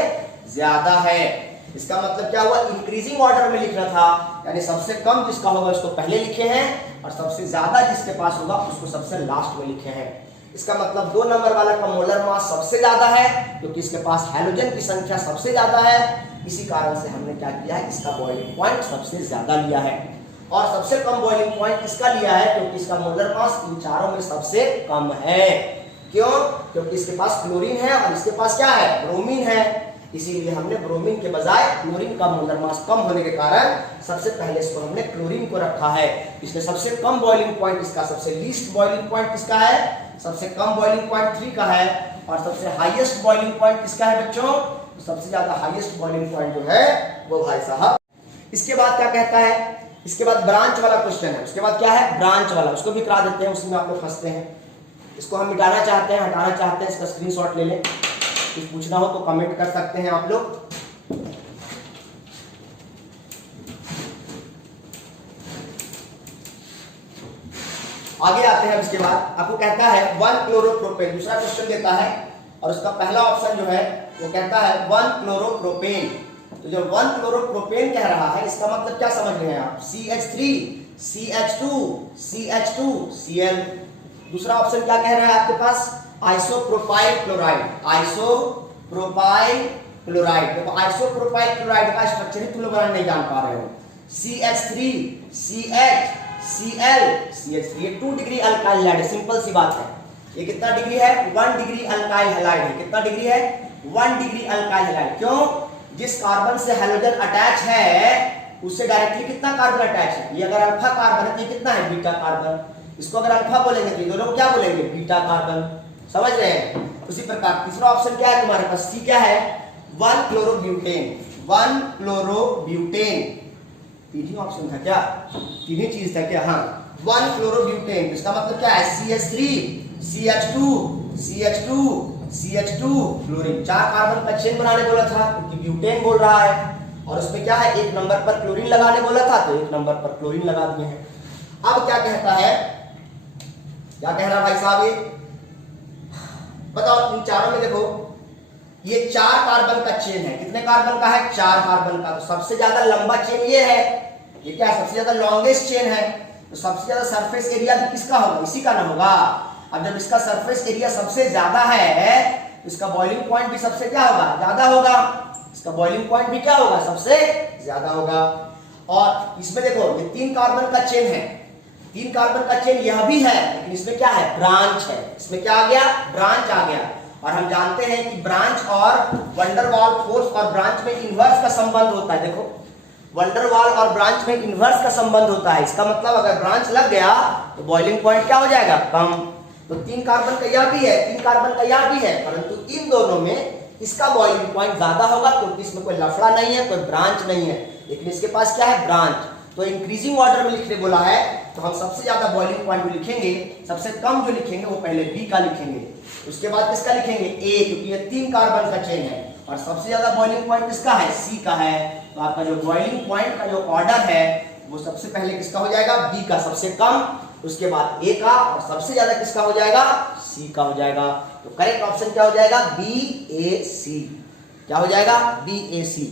ज्यादा है। इसका मतलब क्या हुआ? इंक्रीजिंग ऑर्डर में लिखना था, यानी सबसे कम जिसका होगा उसको पहले लिखे हैं, और सबसे ज्यादा जिसके पास होगा उसको सबसे लास्ट में लिखे हैं। इसका मतलब 2 नंबर वाला का मोलर मास सबसे ज्यादा है, क्योंकि इसके पास हाइड्रोजन की संख्या सबसे ज्यादा है। इसी कारण से हमने क्या किया है? इसका बॉइलिंग पॉइंट सबसे ज्यादा लिया है। और सबसे कम बॉइलिंग पॉइंट किसका लिया है? क्योंकि इसका मोलर मास इन चारों में सबसे कम है। क्यों? क्योंकि इसके पास क्लोरीन है और इसके पास क्या है? ब्रोमीन है। इसीलिए हमने ब्रोमीन के बजाय क्लोरीन का मोलर मास कम होने के कारण सबसे पहले इसको हमने क्लोरीन को रखा है। इसलिए सबसे कम बॉइलिंग पॉइंट इसका, सबसे लीस्ट बॉइलिंग पॉइंट किसका है? सबसे कम बॉइलिंग पॉइंट 3 का है। और सबसे हाईएस्ट बॉइलिंग पॉइंट किसका है बच्चों? तो सबसे ज्यादा हाईएस्ट बॉइलिंग पॉइंट जो है वो भाई साहब। इसके बाद क्या कहता है? इसके बाद ब्रांच वाला क्वेश्चन है। उसके बाद क्या है? ब्रांच वाला। उसको भी करा देते हैं, उसी में आप लोग फंसते हैं। इसको हम मिटाना चाहते हैं, हटाना चाहते हैं, इसका स्क्रीनशॉट ले लें। कुछ पूछना हो तो कमेंट कर सकते हैं आप लोग। आगे आते हैं। उसके बाद आपको कहता है 1 क्लोरोप्रोपेन, दूसरा क्वेश्चन देता है और उसका पहला ऑप्शन जो है वो कहता है 1 क्लोरोप्रोपेन। तो जो 1 क्लोरोप्रोपेन कह रहा है इसका मतलब क्या समझ रहे हैं आप? CH3 CH2 CH2 Cl। दूसरा ऑप्शन क्या कह रहा है आपके पास? Isopropyl chloride, isopropyl chloride. देखो आइसोप्रोपाइल क्लोराइड का स्ट्रक्चर ही तुम लोग नहीं जान पा रहे हो। CH3 CH Cl CH3, ये 2 डिग्री अल्काइल हैलाइड है। सिंपल सी बात है। ये कितना डिग्री है? 1 डिग्री अल्काइल हैलाइड है। कितना डिग्री है? 1 डिग्री अल्काइल हैलाइड। क्यों? जिस कार्बन से हाइड्रोजन अटैच है उससे डायरेक्टली कितना कार्बन अटैच है? ये अगर अल्फा कार्बन है तो ये कितना है? Beta carbon. इसको अगर अल्फा बोलेंगे तो ये दोनों को क्या बोलेंगे? Beta carbon. समझ रहे हैं? उसी प्रकार तीसरा ऑप्शन क्या है तुम्हारे पास? सी क्या है? 1 क्लोरोब्यूटेन, 1 क्लोरोब्यूटेन। तीन ही ऑप्शन था क्या? तीन ही चीज था क्या? हाँ, 1 क्लोरोब्यूटेन। इसका मतलब क्या है? CH3 CH2 CH2 CH2 chlorine. 4 carbon का चेन बनाने बोला था क्योंकि ब्यूटेन बोल रहा है और उसमें क्या है? 1 नंबर पर क्लोरीन लगाने बोला था तो 1 नंबर पर क्लोरीन लगा दिए हैं। अब क्या कहता है? क्या कह रहा भाई साहब? ये बताओ इन चारों में देखो, ये 4 कार्बन का चेन है। कितने कार्बन का है? 4 कार्बन का। तो सबसे ज्यादा लंबा चेन ये है। ये क्या? सबसे ज्यादा लॉन्गेस्ट चेन है। तो सबसे ज्यादा सरफेस एरिया किसका होगा? इसी का ना होगा। अब जब इसका सरफेस एरिया सबसे ज्यादा है तो इसका बॉइलिंग पॉइंट भी सबसे क्या होगा? ज्यादा होगा। इसका बॉइलिंग पॉइंट भी क्या होगा? सबसे ज्यादा होगा। और इसमें देखो ये 3 कार्बन का चेन है। 3 कार्बन का चेन यह भी है लेकिन इसमें क्या है? ब्रांच है। इसमें क्या आ गया? ब्रांच आ गया। और हम जानते हैं कि ब्रांच और वंडरवाल फोर्स और ब्रांच में इन्वर्स का संबंध होता है। देखो वंडरवाल और ब्रांच में इन्वर्स का संबंध होता है। इसका मतलब अगर ब्रांच लग गया तो बॉइलिंग पॉइंट क्या हो जाएगा? कम। तो 3 कार्बन का यह भी है, 3 कार्बन का यह भी है, परंतु इन दोनों में इसका बॉइलिंग पॉइंट ज्यादा होगा क्योंकि इसमें कोई लफड़ा नहीं है, कोई ब्रांच नहीं है। लेकिन इसके पास क्या है? ब्रांच। तो इंक्रीजिंग ऑर्डर में लिखने बोला है तो हम सबसे ज्यादा बॉइलिंग पॉइंट जो लिखेंगे, सबसे कम जो लिखेंगे वो पहले बी का लिखेंगे, उसके बाद किसका लिखेंगे? ए, क्योंकि ये 3 कार्बन का चेन है। और सबसे ज्यादा बॉइलिंग पॉइंट किसका है? सी का है। तो आपका जो बॉइलिंग पॉइंट का जो ऑर्डर है वो सबसे पहले किसका हो जाएगा? बी का सबसे कम, उसके बाद ए का, और सबसे ज्यादा किसका हो जाएगा? सी का हो जाएगा। तो करेक्ट ऑप्शन क्या हो जाएगा? बी ए सी। क्या हो जाएगा? बी ए सी।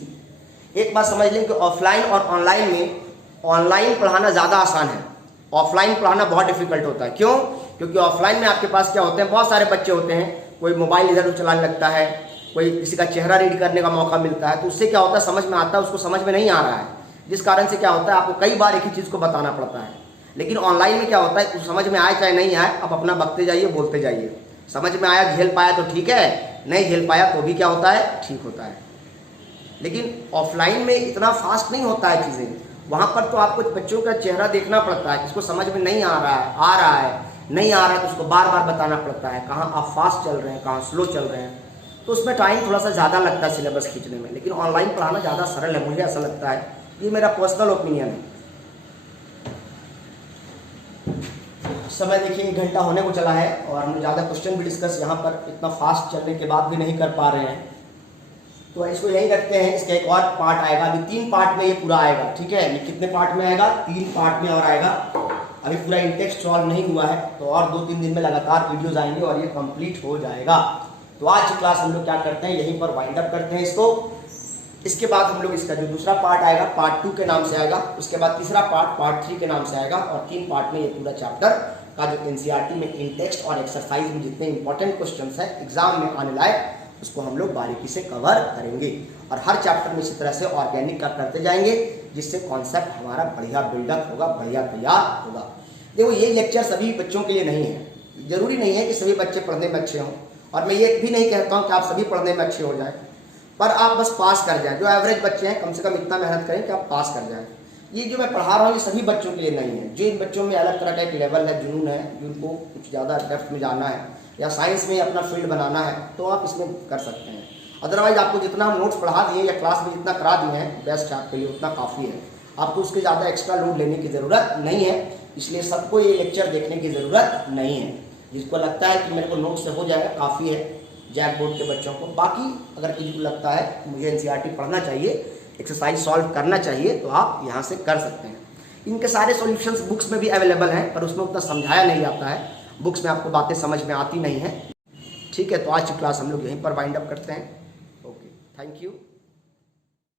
एक बात समझ लें कि ऑफलाइन और ऑनलाइन में ऑनलाइन पढ़ाना ज्यादा आसान है, ऑफलाइन पढ़ाना बहुत डिफिकल्ट होता है। क्यों? क्योंकि ऑफलाइन में आपके पास क्या होते हैं? बहुत सारे बच्चे होते हैं, कोई मोबाइल इधर उधर चलाने लगता है, कोई किसी का चेहरा रीड करने का मौका मिलता है, तो उससे क्या होता है? समझ में आता है, उसको समझ में नहीं आ रहा है, जिस कारण से क्या होता है? आपको कई बार एक ही चीज़ को बताना पड़ता है। लेकिन ऑनलाइन में क्या होता है? समझ में आए चाहे नहीं आए, आप अपना बकते जाइए, बोलते जाइए। समझ में आया, झेल पाया तो ठीक है, नहीं झेल पाया तो भी क्या होता है? ठीक होता है। लेकिन ऑफलाइन में इतना फास्ट नहीं होता है चीज़ें। वहाँ पर तो आपको बच्चों का चेहरा देखना पड़ता है, किसको समझ में नहीं आ रहा है, आ रहा है, नहीं आ रहा है तो उसको बार बार बताना पड़ता है, कहाँ आप फास्ट चल रहे हैं, कहाँ स्लो चल रहे हैं। तो उसमें टाइम थोड़ा सा ज़्यादा लगता है सिलेबस खींचने में। लेकिन ऑनलाइन पढ़ाना ज़्यादा सरल है, मुझे ऐसा लगता है। ये मेरा पर्सनल ओपिनियन है। समय देखिए 1 घंटा होने को चला है और हम ज़्यादा क्वेश्चन भी डिस्कस यहाँ पर इतना फास्ट चलने के बाद भी नहीं कर पा रहे हैं, तो इसको यही रखते हैं। इसका एक और पार्ट आएगा, अभी 3 पार्ट में ये पूरा आएगा। ठीक है, ये कितने पार्ट में आएगा? 3 पार्ट में और आएगा। अभी पूरा इंटेक्स्ट सॉल्व नहीं हुआ है तो और 2-3 दिन में लगातार वीडियोज आएंगे और ये कंप्लीट हो जाएगा। तो आज की क्लास हम लोग क्या करते हैं? यहीं पर वाइंड अप करते हैं इसको। इसके बाद हम लोग इसका जो दूसरा पार्ट आएगा पार्ट 2 के नाम से आएगा, उसके बाद तीसरा पार्ट पार्ट 3 के नाम से आएगा, और 3 पार्ट में ये पूरा चैप्टर का जो एनसीईआरटी में इंटेक्स्ट और एक्सरसाइज में जितने इंपॉर्टेंट क्वेश्चन है एग्जाम में आने लायक, उसको हम लोग बारीकी से कवर करेंगे। और हर चैप्टर में इसी तरह से ऑर्गेनिक का करते जाएंगे, जिससे कॉन्सेप्ट हमारा बढ़िया बिल्डअप होगा, बढ़िया तैयार होगा। देखो ये लेक्चर सभी बच्चों के लिए नहीं है, जरूरी नहीं है कि सभी बच्चे पढ़ने में अच्छे हों, और मैं ये भी नहीं कहता हूँ कि आप सभी पढ़ने में अच्छे हो जाए, पर आप बस पास कर जाएं। जो एवरेज बच्चे हैं कम से कम इतना मेहनत करें कि आप पास कर जाएं। ये जो मैं पढ़ा रहा हूँ ये सभी बच्चों के लिए नहीं है। जो इन बच्चों में अलग तरह का एक लेवल है, जुनून है, जिनको कुछ ज़्यादा डेप्थ में जाना है या साइंस में अपना फील्ड बनाना है, तो आप इसमें कर सकते हैं। अदरवाइज आपको जितना हम नोट्स पढ़ा दिए या क्लास में जितना करा दिए हैं बेस्ट आपके लिए उतना काफ़ी है। आपको उसके ज़्यादा एक्स्ट्रा लोड लेने की ज़रूरत नहीं है, इसलिए सबको ये लेक्चर देखने की ज़रूरत नहीं है। जिसको लगता है कि मेरे को नोट से हो जाएगा, काफ़ी है, जैक बोर्ड के बच्चों को। बाकी अगर किसी को लगता है मुझे एनसीईआरटी पढ़ना चाहिए, एक्सरसाइज सॉल्व करना चाहिए, तो आप यहाँ से कर सकते हैं। इनके सारे सॉल्यूशंस बुक्स में भी अवेलेबल हैं, पर उसमें उतना समझाया नहीं जाता है, बुक्स में आपको बातें समझ में आती नहीं है। ठीक है, तो आज की क्लास हम लोग यहीं पर वाइंड अप करते हैं। Okay, thank you.